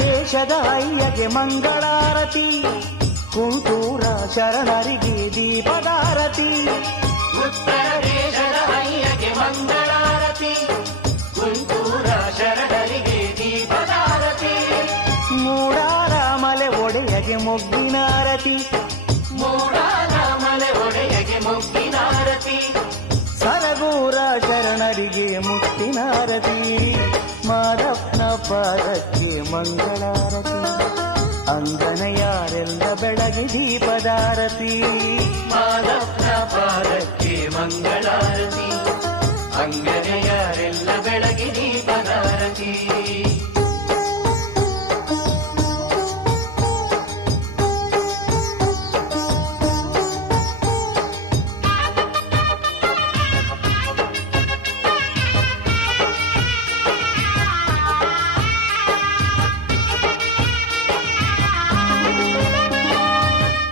ದೇಶದ ಅಯ್ಯಗೆ ಮಂಗಳಾರತಿ ಕುಂಟೂರ ಶರಣರಿಗೆ ದೀಪದಾರತಿ ಉತ್ತರ ದೇಶದ ಅಯ್ಯಗೆ ಮಂಗಳಾರತಿ ಕುಂಟೂರ ಶರಣರಿಗೆ ದೀಪದಾರತಿ ಮೂಡಾರ ಮಲೆ ಒಡೆಯಗೆ ಮೊಗ್ಗಿನಾರತಿ ಮೂಡಾರ ಮಲೆ ಒಡೆಯಗೆ ಮೊಗ್ಗಿನಾರತಿ ಸರಗೂರ ಶರಣರಿಗೆ ಮುತ್ತಿನಾರತಿ ಮಾದಪ್ಪನ ಪಾದಕ್ಕೆ ಮಂಗಳಾರತಿ ಅಂಗನ ಯಾರೆಲ್ಲ ಬೆಳಗಿ ದೀಪದಾರತಿ ಮಾದಪ್ಪನ ಪಾದಕ್ಕೆ ಮಂಗಳಾರತಿ ಅಂಗನ ಯಾರೆಲ್ಲ ಬೆಳಗಿ ದೀಪದಾರತಿ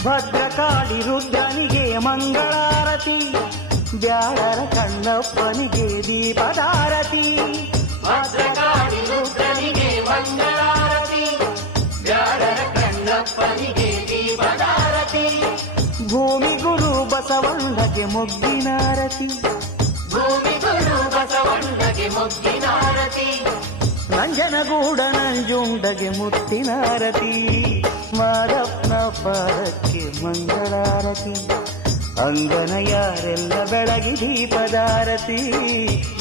ಭದ್ರಕಾಳಿ ರುದ್ರನಿಗೆ ಮಂಗಳಾರತಿ ಬ್ಯಾಡರ ಕಣ್ಣಪ್ಪನಿಗೆ ದೀಪದಾರತಿ ಭದ್ರಕಾಳಿ ರುದ್ರನಿಗೆ ಮಂಗಳಾರತಿ ಬ್ಯಾಡರ ಕಣ್ಣಪ್ಪನಿಗೆ ದೀಪದಾರತಿ ಭೂಮಿ ಗುರು ಬಸವಣ್ಣಗೆ ಮೊಗ್ಗಿನಾರತಿ ಭೂಮಿ ಗುರು ಬಸವಣ್ಣಗೆ ಮೊಗ್ಗಿನಾರತಿ ನಂಜನಗೂಡ ನಂಜುಂಡಗೆ ಮುತ್ತಿನಾರತಿ ಮಾದಪ್ಪನ ಪಾದಕ್ಕೆ ಮಂಗಳಾರತಿ ಅಂಗನ ಯಾರೆಲ್ಲ ಬೆಳಗಿ ದೀಪದಾರತಿ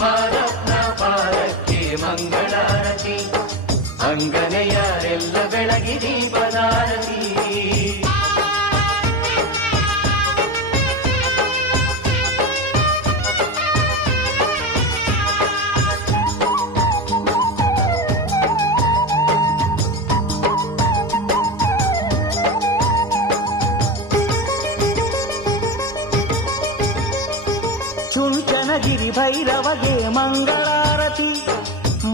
ಮಾದಪ್ಪನ ಪಾದಕ್ಕೆ ಮಂಗಳಾರತಿ ಅಂಗನ ಯಾರೆಲ್ಲ ಬೆಳಗಿ ದೀಪದಾರತಿ ಚುಂಚನಗಿರಿ ಭೈರವಗೆ ಮಂಗಳಾರತಿ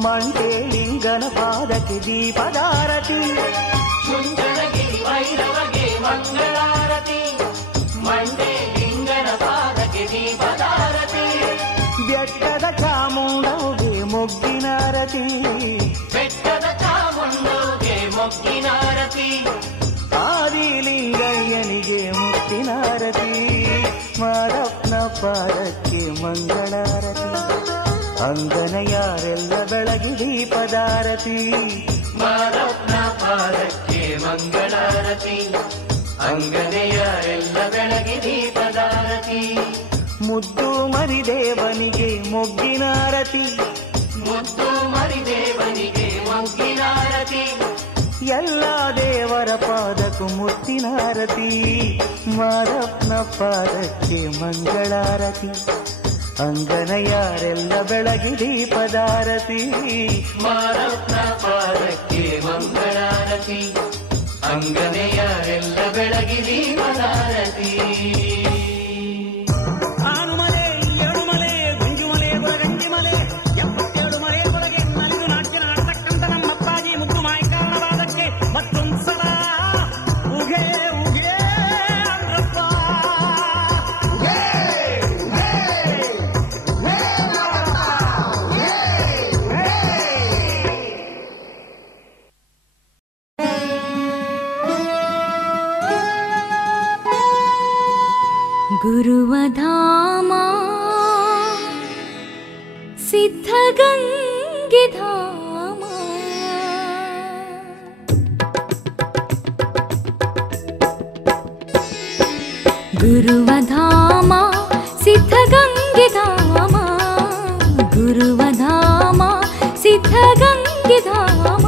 ಮಂಟೇಲಿಂಗನ ಪಾದಕ್ಕೆ ದೀಪದಾರತಿ ಚುಂಚನಗಿರಿ ಭೈರವಗೆ ಮಂಗಳಾರತಿ ಮಂಟೇಲಿಂಗನ ಪಾದಕ್ಕೆ ದೀಪದಾರತಿ ಬೆಟ್ಟದ ಚಾಮುಂಡಗೆ ಮೊಗ್ಗಿನಾರತಿ ಬೆಟ್ಟದ ಚಾಮುಂಡಗೆ ಮೊಗ್ಗಿನಾರತಿ ಆದಿಲಿಂಗಯ್ಯನಿಗೆ ಮುತ್ತಿನಾರತಿ ಮಾದಪ್ಪನ ಪಾದಕ್ಕೆ ಮಂಗಳಾರತಿ ಅಂಗನ ಯಾರೆಲ್ಲ ಬೆಳಗಿ ದೀಪದಾರತಿ ಮಾದಪ್ಪನ ಪಾದಕ್ಕೆ ಮಂಗಳಾರತಿ ಅಂಗನ ಯಾರೆಲ್ಲ ಬೆಳಗಿ ದೀಪದಾರತಿ ಮುದ್ದು ಮರಿದೇವನಿಗೆ ಮೊಗ್ಗಿನಾರತಿ ಮುದ್ದು ಮರಿದೇವನಿಗೆ ಮೊಗ್ಗಿನಾರತಿ ಎಲ್ಲ ದೇವರ ಪಾದಕ್ಕೂ ಮುತ್ತಿನಾರತಿ ಮಾದಪ್ಪನ ಪಾದಕ್ಕೆ ಮಂಗಳಾರತಿ ಅಂಗನ ಯಾರೆಲ್ಲ ಬೆಳಗಿ ದೀಪದಾರತಿ ಮಾದಪ್ಪನ ಪಾದಕ್ಕೆ ಮಂಗಳಾರತಿ ಅಂಗನ ಯಾರೆಲ್ಲ ಬೆಳಗಿ ದೀಪದಾರತಿ ಆನುಮಲೆ ಏಳುಮಲೆ ಗುಂಜುಮಲೆ ಗುರಗಂಜಿಮಲೆ 77 ಮಲೆ ಒಳಗೆ ನಲಿದು ನಾಟ್ಯ ನಾಡತಕ್ಕಂತ ನಮ್ಮಪ್ಪಾಜಿ ಮುದ್ದು ಮಾಯಕಾರಣವಾದಕ್ಕೆ ಮತ್ತೊಂದು ಸಲ ಉಗೆ ಉಗೆ ಅಂದ್ರಪ್ಪ ಉಗೆ ಉಗೆ ಉಗೆ ಗುರುವಧಾಮ ಸಿದ್ಧಗಂಗೆಧಾಮ ಗುರುವಧಾಮ ಸಿದ್ಧಗಂಗೆಧಾಮ ಗುರುವಧಾಮ ಸಿದ್ಧಗಂಗೆಧಾಮ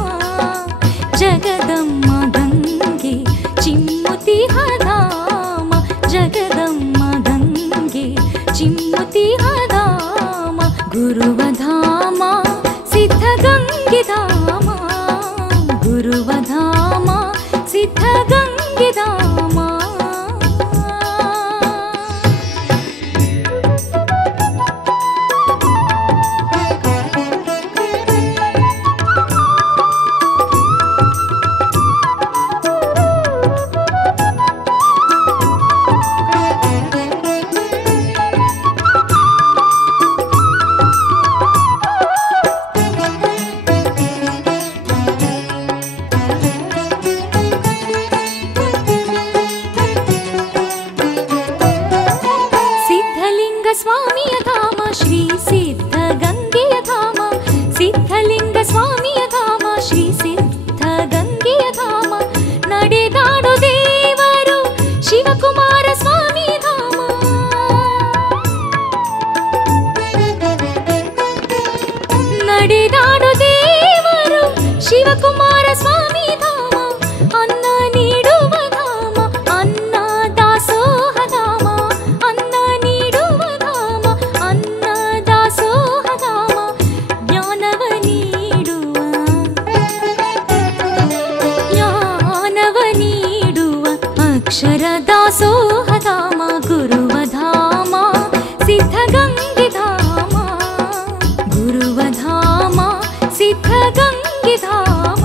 ಜಗದಮ್ಮ ಗಂಗೆ ಚಿಮ್ಮುತಿಹ ಧಾಮ ಜಗದಮ್ಮ ಗಂಗೆ ಚಿಮ್ಮುತಿಹ ಧಾಮ ಗುರುವಧಾಮ ಸಿದ್ಧಗಂಗೆಧಾಮ ಗುರುವಧಾಮ ಸಿದ್ಧಗಂಗೆಧಾಮ ಸ್ವಾಮಿಯ ಧಾಮ ಶ್ರೀ ಸಿದ್ಧಗಂಗೆಯ ಧಾಮ ಸಿದ್ಧಲಿಂಗ ಸ್ವಾಮಿಯ ಧಾಮ ಶ್ರೀ ಸಿದ್ಧಗಂಗೆಯ ಧಾಮ ನಡೆದಾಡು ದೇವರು ಶಿವಕುಮಾರ ಸ್ವಾಮಿ ಧಾಮ ನಡೆದಾಡು ದೇವರು ಶಿವಕುಮಾರ ಸ್ವಾಮಿ ಧಾಮ ಅನ್ನ ನೀಡುವ ಧಾಮ ಅನ್ನ ದಾಸೋಹ ಧಾಮ ಅನ್ನ ನೀಡುವ ಧಾಮ ಅನ್ನ ದಾಸೋಹ ಧಾಮ ಜ್ಞಾನವ ನೀಡುವ ಅಕ್ಷರ ದಾಸೋಹ ಧಾಮ ಗುರುವ ಧಾಮ ಸಿದ್ಧಗಂಗೆ ಧಾಮ ಗುರುವ ಧಾಮ ಸಿದ್ಧಗಂಗೆ ಧಾಮ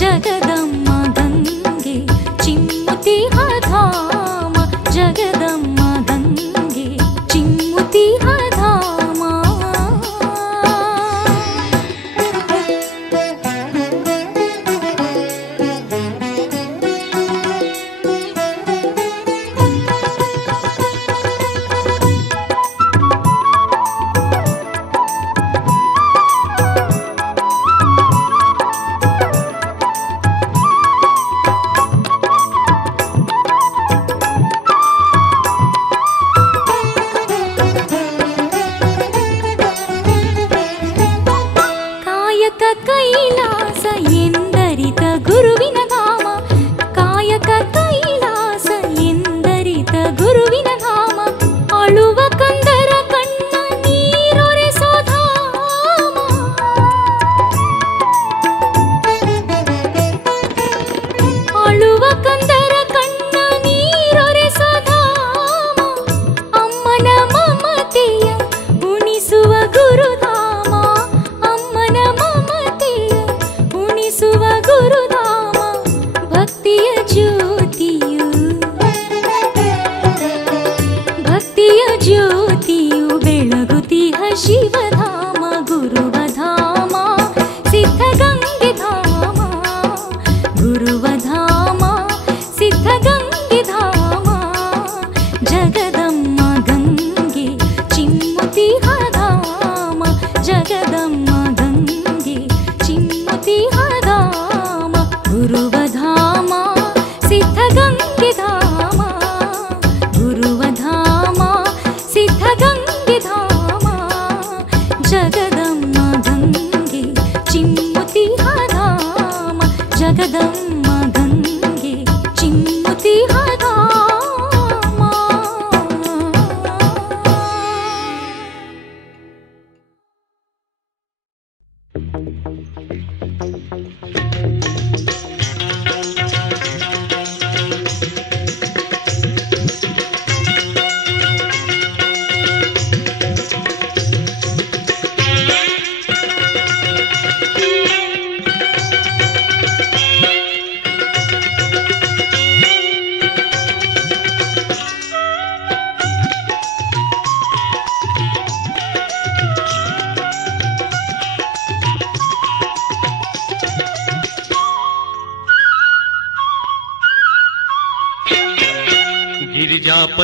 ಜಗದಮ್ಮ ಗಂಗೆ ಚಿಮ್ಮುತಿಹ ಧಾಮ ಜಗದಮ್ಮ ಗಂಗೆ ಚಿಮ್ಮುತಿಹ ಧಾಮ ಕೈಲಾಸ ಎಂದರಿತ ಗುರುವಿನ ಧಾಮ ಕಾಯಕ ಕೈಲಾಸ ಎಂದರಿತ ಗುರುವಿನ ಧಾಮ ಅಳುವ ಕಂದರ ಕಣ್ಣ ನೀರೊರೆಸೋ ಧಾಮ ಅಳುವ ಕಂದರ ಕಣ್ಣ ನೀರೊರೆಸೋ ಧಾಮ ಅಮ್ಮನ ಮಮತೆಯ ಉಣಿಸುವ ಗುರುಧಾಮ ಅಮ್ಮನ ಉಣಿಸುವ ಗುರುಧಾಮ ಭಕ್ತಿಯ ಜ್ಯೋತಿಯು ಬೆಳಗುತಿಹ ಶಿವಧಾಮ ಗುರುವ ಧಾಮ ಸಿದ್ಧಗಂಗೆ ಧಾಮ ಗುರುವ ಧಾಮ ಸಿದ್ಧಗಂಗೆ ಧಾಮ ಜಗದಮ್ಮ ಗಂಗೆ ಚಿಮ್ಮುತಿಹ ಧಾಮ ಜಗದಮ್ಮ ಗಂಗೆ ಚಿಮ್ಮುತಿಹ ಧಾಮ ಗುರುವ ಧಾಮ ಸಿದ್ಧಗಂಗೆ ಧಾಮ ಗುರುವ ಧಾಮ ಸಿದ್ಧಗಂಗೆ ಧಾಮ ಜಗದಮ್ಮ ಗಂಗೆ ಚಿಮ್ಮುತಿಹ ಧಾಮ ಜಗದಮ್ಮ ಗಂಗೆ ಚಿಮ್ಮುತಿಹ ಧಾಮ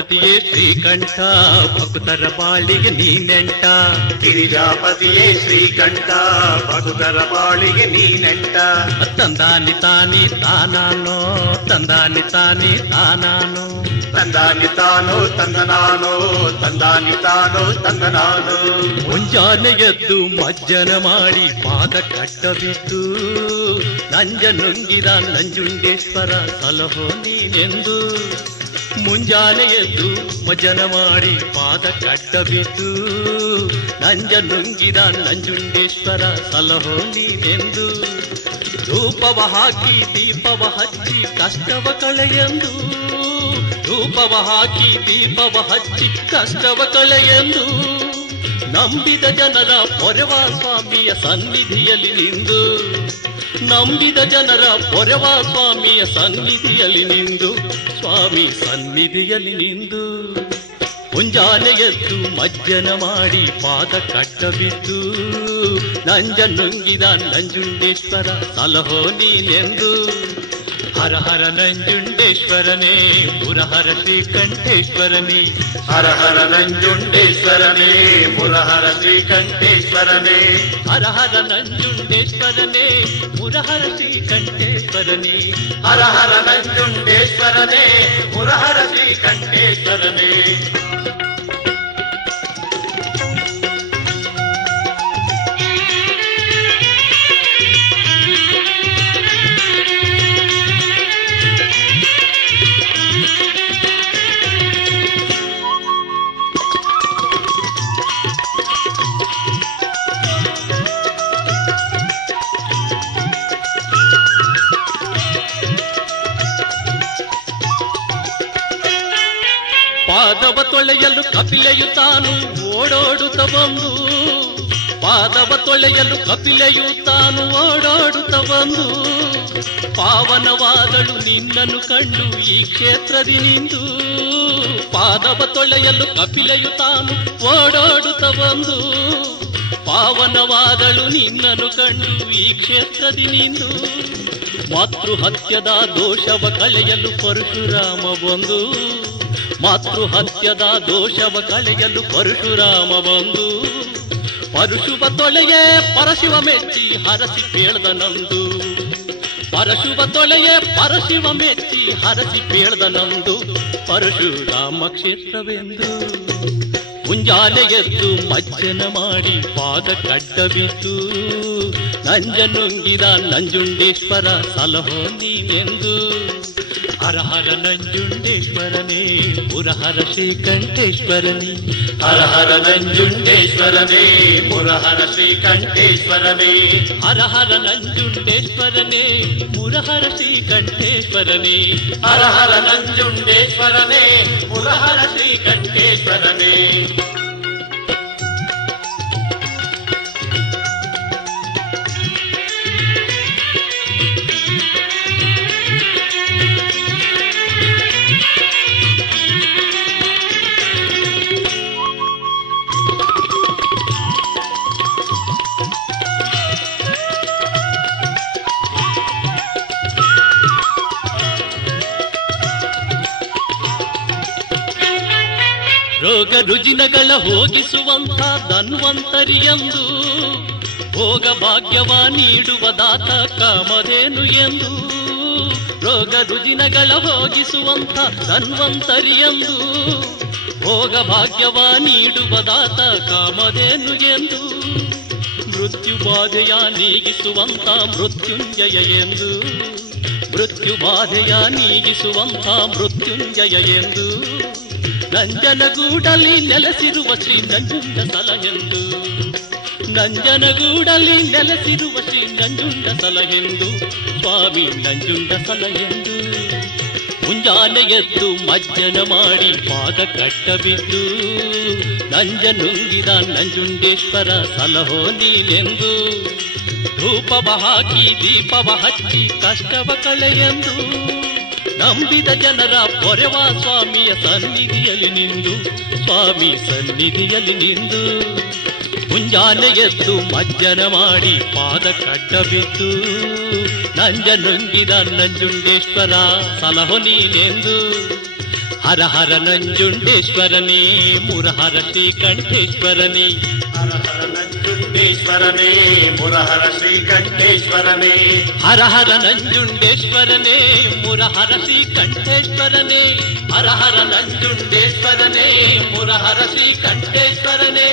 ಗಿರಿಜಾಪತಿಯೇ ಶ್ರೀಕಂಠ ಭಕ್ತರ ಬಾಳಿಗೆ ನೀನೆಂಟ. ಗಿರಿಜಾಪತಿಯೇ ಶ್ರೀಕಂಠ ಭಕ್ತರ ಬಾಳಿಗೆ ನೀನೆಂಟ. ತಂದಾನಿ ತಾನಿ ತಾನಾನೋ ತಂದಾನಿ ತಾನಿ ತಾನಾನೋ ತಂದಾನಿ ತಾನೋ ತಂದನಾನೋ ತಂದಾನಿ ತಾನೋ ತಂದನಾನೋ. ಮುಂಜಾನೆ ಎದ್ದು ಮಜ್ಜನ ಮಾಡಿ ಪಾದ ಕಟ್ಟಬಿದ್ದು ನಂಜ ನುಂಗಿದ ನಂಜುಂಡೇಶ್ವರ ಸಲಹೋ ನೀನೆಂದು. ಮುಂಜಾನೆ ಎದ್ದು ಮಜ್ಜನ ಮಾಡಿ ಪಾದ ಕಟ್ಟಬಿದ್ದು ನಂಜ ನುಂಗಿದ ನಂಜುಂಡೇಶ್ವರ ಸಲಹೋ ನೀನೆಂದು. ಧೂಪವ ಹಾಕಿ ದೀಪವ ಹಚ್ಚಿ ಕಷ್ಟವ ಕಳೆಯೆಂದು. ಧೂಪವ ಹಾಕಿ ದೀಪವ ಹಚ್ಚಿ ಕಷ್ಟವ ಕಳೆಯೆಂದು. ನಂಬಿದ ಜನರ ಪೊರೆವ ಸ್ವಾಮಿಯ ಸನ್ನಿಧಿಯಲ್ಲಿ ನಿಂದು. ನಂಬಿದ ಜನರ ಪೊರೆವ ಸ್ವಾಮಿಯ ಸನ್ನಿಧಿಯಲ್ಲಿ ನಿಂದು. ಸ್ವಾಮಿ ಸನ್ನಿಧಿಯಲ್ಲಿ ನಿಂದು ಮುಂಜಾನೆ ಎದ್ದು ಮಜ್ಜನ ಮಾಡಿ ಪಾದ ಕಟ್ಟಬಿದ್ದು ನಂಜ ನುಂಗಿದ ನಂಜುಂಡೇಶ್ವರ ಸಲಹೋ ನೀನೆಂದು. ಹರ ಹರ ನಂಜುಂಡೇಶ್ವರನೇ ಮುರಹರ ಶ್ರೀಕಂಠೇಶ್ವರನೇ. ಹರ ಹರ ನಂಜುಂಡೇಶ್ವರನೇ ಮುರಹರ ಶ್ರೀಕಂಠೇಶ್ವರನೇ. ಹರ ಹರ ನಂಜುಂಡೇಶ್ವರನೇ ಮುರಹರ ಶ್ರೀಕಂಠೇಶ್ವರನೇ. ಹರ ಹರ ನಂಜುಂಡೇಶ್ವರನೇ ಮುರಹರ ಶ್ರೀಕಂಠೇಶ್ವರನೇ. ಪಾದವ ತೊಳೆಯಲು ಕಪಿಲೆಯು ತಾನು ಓಡೋಡುತ್ತ ಬಂದು. ಪಾದವ ತೊಳೆಯಲು ಕಪಿಲೆಯು ತಾನು ಓಡೋಡುತ್ತ ಬಂದು. ಪಾವನವಾದಳು ನಿನ್ನನ್ನು ಕಂಡು ಈ ಕ್ಷೇತ್ರದಿ ನಿಂದು. ಪಾದವ ತೊಳೆಯಲು ಕಪಿಲೆಯು ತಾನು ಓಡೋಡುತ್ತ ಬಂದು. ಪಾವನವಾದಳು ನಿನ್ನನ್ನು ಕಂಡು ಈ ಕ್ಷೇತ್ರದಿ ನಿಂದು. ಮಾತೃಹತ್ಯದ ದೋಷವ ಕಳೆಯಲು ಪರಶುರಾಮ ಬಂದು. ಮಾತೃಹತ್ಯದ ದೋಷವ ಕಳೆಯಲು ಪರಶುರಾಮ ಬಂದು. ಪರಶುವ ತೊಳೆಯೇ ಪರಶಿವ ಮೆಚ್ಚಿ ಹರಸಿ ಪೇಳ್ದ ನಂದು. ಪರಶುವ ತೊಳೆಯೇ ಪರಶಿವ ಮೆಚ್ಚಿ ಹರಸಿ ಪೇಳ್ದ ನಂದು. ಪರಶುರಾಮ ಕ್ಷೇತ್ರವೆಂದು ಮುಂಜಾನೆ ಎದ್ದು ಮಜ್ಜನ ಮಾಡಿ ಪಾದ ಕಟ್ಟಬಿದ್ದು ನಂಜ ನುಂಗಿದ ನಂಜುಂಡೇಶ್ವರ ಸಲಹೋ ನೀನೆಂದು. ಹರ ಹರ ನಂಜುಂಡೇಶ್ವರನೇ ಮುರಹರ ಶ್ರೀಕಂಠೇಶ್ವರನೇ. ಹರ ಹರ ನಂಜುಂಡೇಶ್ವರನೇ ಮುರಹರ ಶ್ರೀಕಂಠೇಶ್ವರನೇ. ಹರ ಹರ ನಂಜುಂಡೇಶ್ವರನೇ ಮುರಹರ ಶ್ರೀಕಂಠೇಶ್ವರನೇ. ಹರ ಹರ ನಂಜುಂಡೇಶ್ವರನೇ ಮುರಹರ ಶ್ರೀಕಂಠೇಶ್ವರನೇ. ರೋಗ ರುಜಿನಗಳ ಹೋಗಿಸುವಂಥ ಧನ್ವಂತರಿಯೆಂದು. ಭೋಗ ಭಾಗ್ಯವ ನೀಡುವ ದಾತ ಕಾಮಧೇನು ಎಂದು. ರೋಗ ರುಜಿನಗಳ ಹೋಗಿಸುವಂಥ ಧನ್ವಂತರಿಯೆಂದು. ಭೋಗ ಭಾಗ್ಯವ ನೀಡುವ ದಾತ ಕಾಮಧೇನು ಎಂದು. ಮೃತ್ಯು ಬಾಧೆಯ ನೀಗಿಸುವಂಥ ಮೃತ್ಯುಂಜಯ ಎಂದು. ಮೃತ್ಯು ಬಾಧೆಯ ನೀಗಿಸುವಂಥ ಮೃತ್ಯುಂಜಯ ಎಂದು. ನಂಜನಗೂಡಲಿ ನೆಲೆಸಿರುವ ಶ್ರೀ ನಂಜುಂಡ ಸಲಹೆಂದು. ನಂಜನಗೂಡಲಿ ನೆಲೆಸಿರುವ ಶ್ರೀ ನಂಜುಂಡ ಸಲಹೆಂದು. ಸ್ವಾಮಿ ನಂಜುಂಡ ಸಲಹೆಂದು ಮುಂಜಾನೆ ಎದ್ದು ಮಜ್ಜನ ಮಾಡಿ ಪಾದ ಕಟ್ಟಬಿದ್ದು ನಂಜ ನುಂಗಿದ ನಂಜುಂಡೇಶ್ವರ ಸಲಹೋ ನೀನೆಂದು. ಧೂಪವ ಹಾಕಿ ದೀಪವ ಹಚ್ಚಿ ಕಷ್ಟವ ಕಳೆಯೆಂದು. ನಂಬಿದ ಜನರ ಪೊರೆವ ಸ್ವಾಮಿಯ ಸನ್ನಿಧಿಯಲ್ಲಿ ನಿಂದು. ಸ್ವಾಮಿ ಸನ್ನಿಧಿಯಲ್ಲಿ ನಿಂದು ಮುಂಜಾನೆ ಎದ್ದು ಮಜ್ಜನ ಮಾಡಿ ಪಾದ ಕಟ್ಟಬಿದ್ದು ನಂಜ ನುಂಗಿದ ನಂಜುಂಡೇಶ್ವರ ಸಲಹೋ ನೀನೆಂದು. ಹರ ಹರ ನಂಜುಂಡೇಶ್ವರನೇ ಮುರಹರ ಶ್ರೀಕಂಠೇಶ್ವರನೇ ಹರ ಹರ ನಂಜುಂಡೇಶ್ವರನೇ ಮುರಹರ ಶ್ರೀಕಂಠೇಶ್ವರನೇ ಹರ ಹರ ನಂಜುಂಡೇಶ್ವರನೇ ಮುರಹರ ಶ್ರೀಕಂಠೇಶ್ವರನೇ ಹರ ಹರ ನಂಜುಂಡೇಶ್ವರನೇ ಮುರಹರ ಶ್ರೀಕಂಠೇಶ್ವರನೇ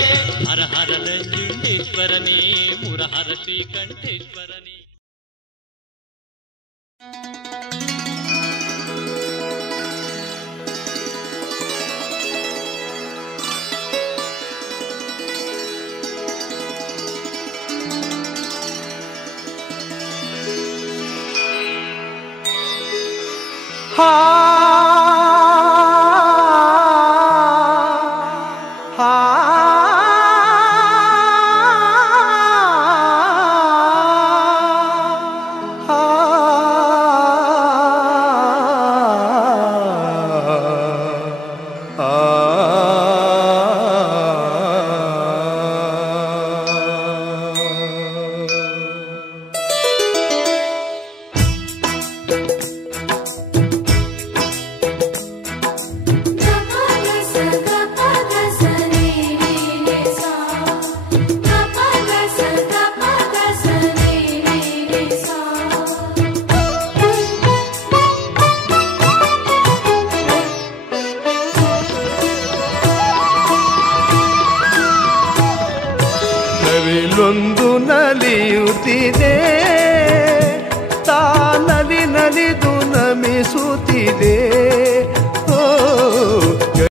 ಹರ ಹರ ನಂಜುಂಡೇಶ್ವರನೇ ಮುರಹರ ಶ್ರೀಕಂಠೇಶ್ವರನೇ. ಹಾ ಹಾ ನವಿಲೊಂದು ನಲಿಯುತ್ತಿದೆ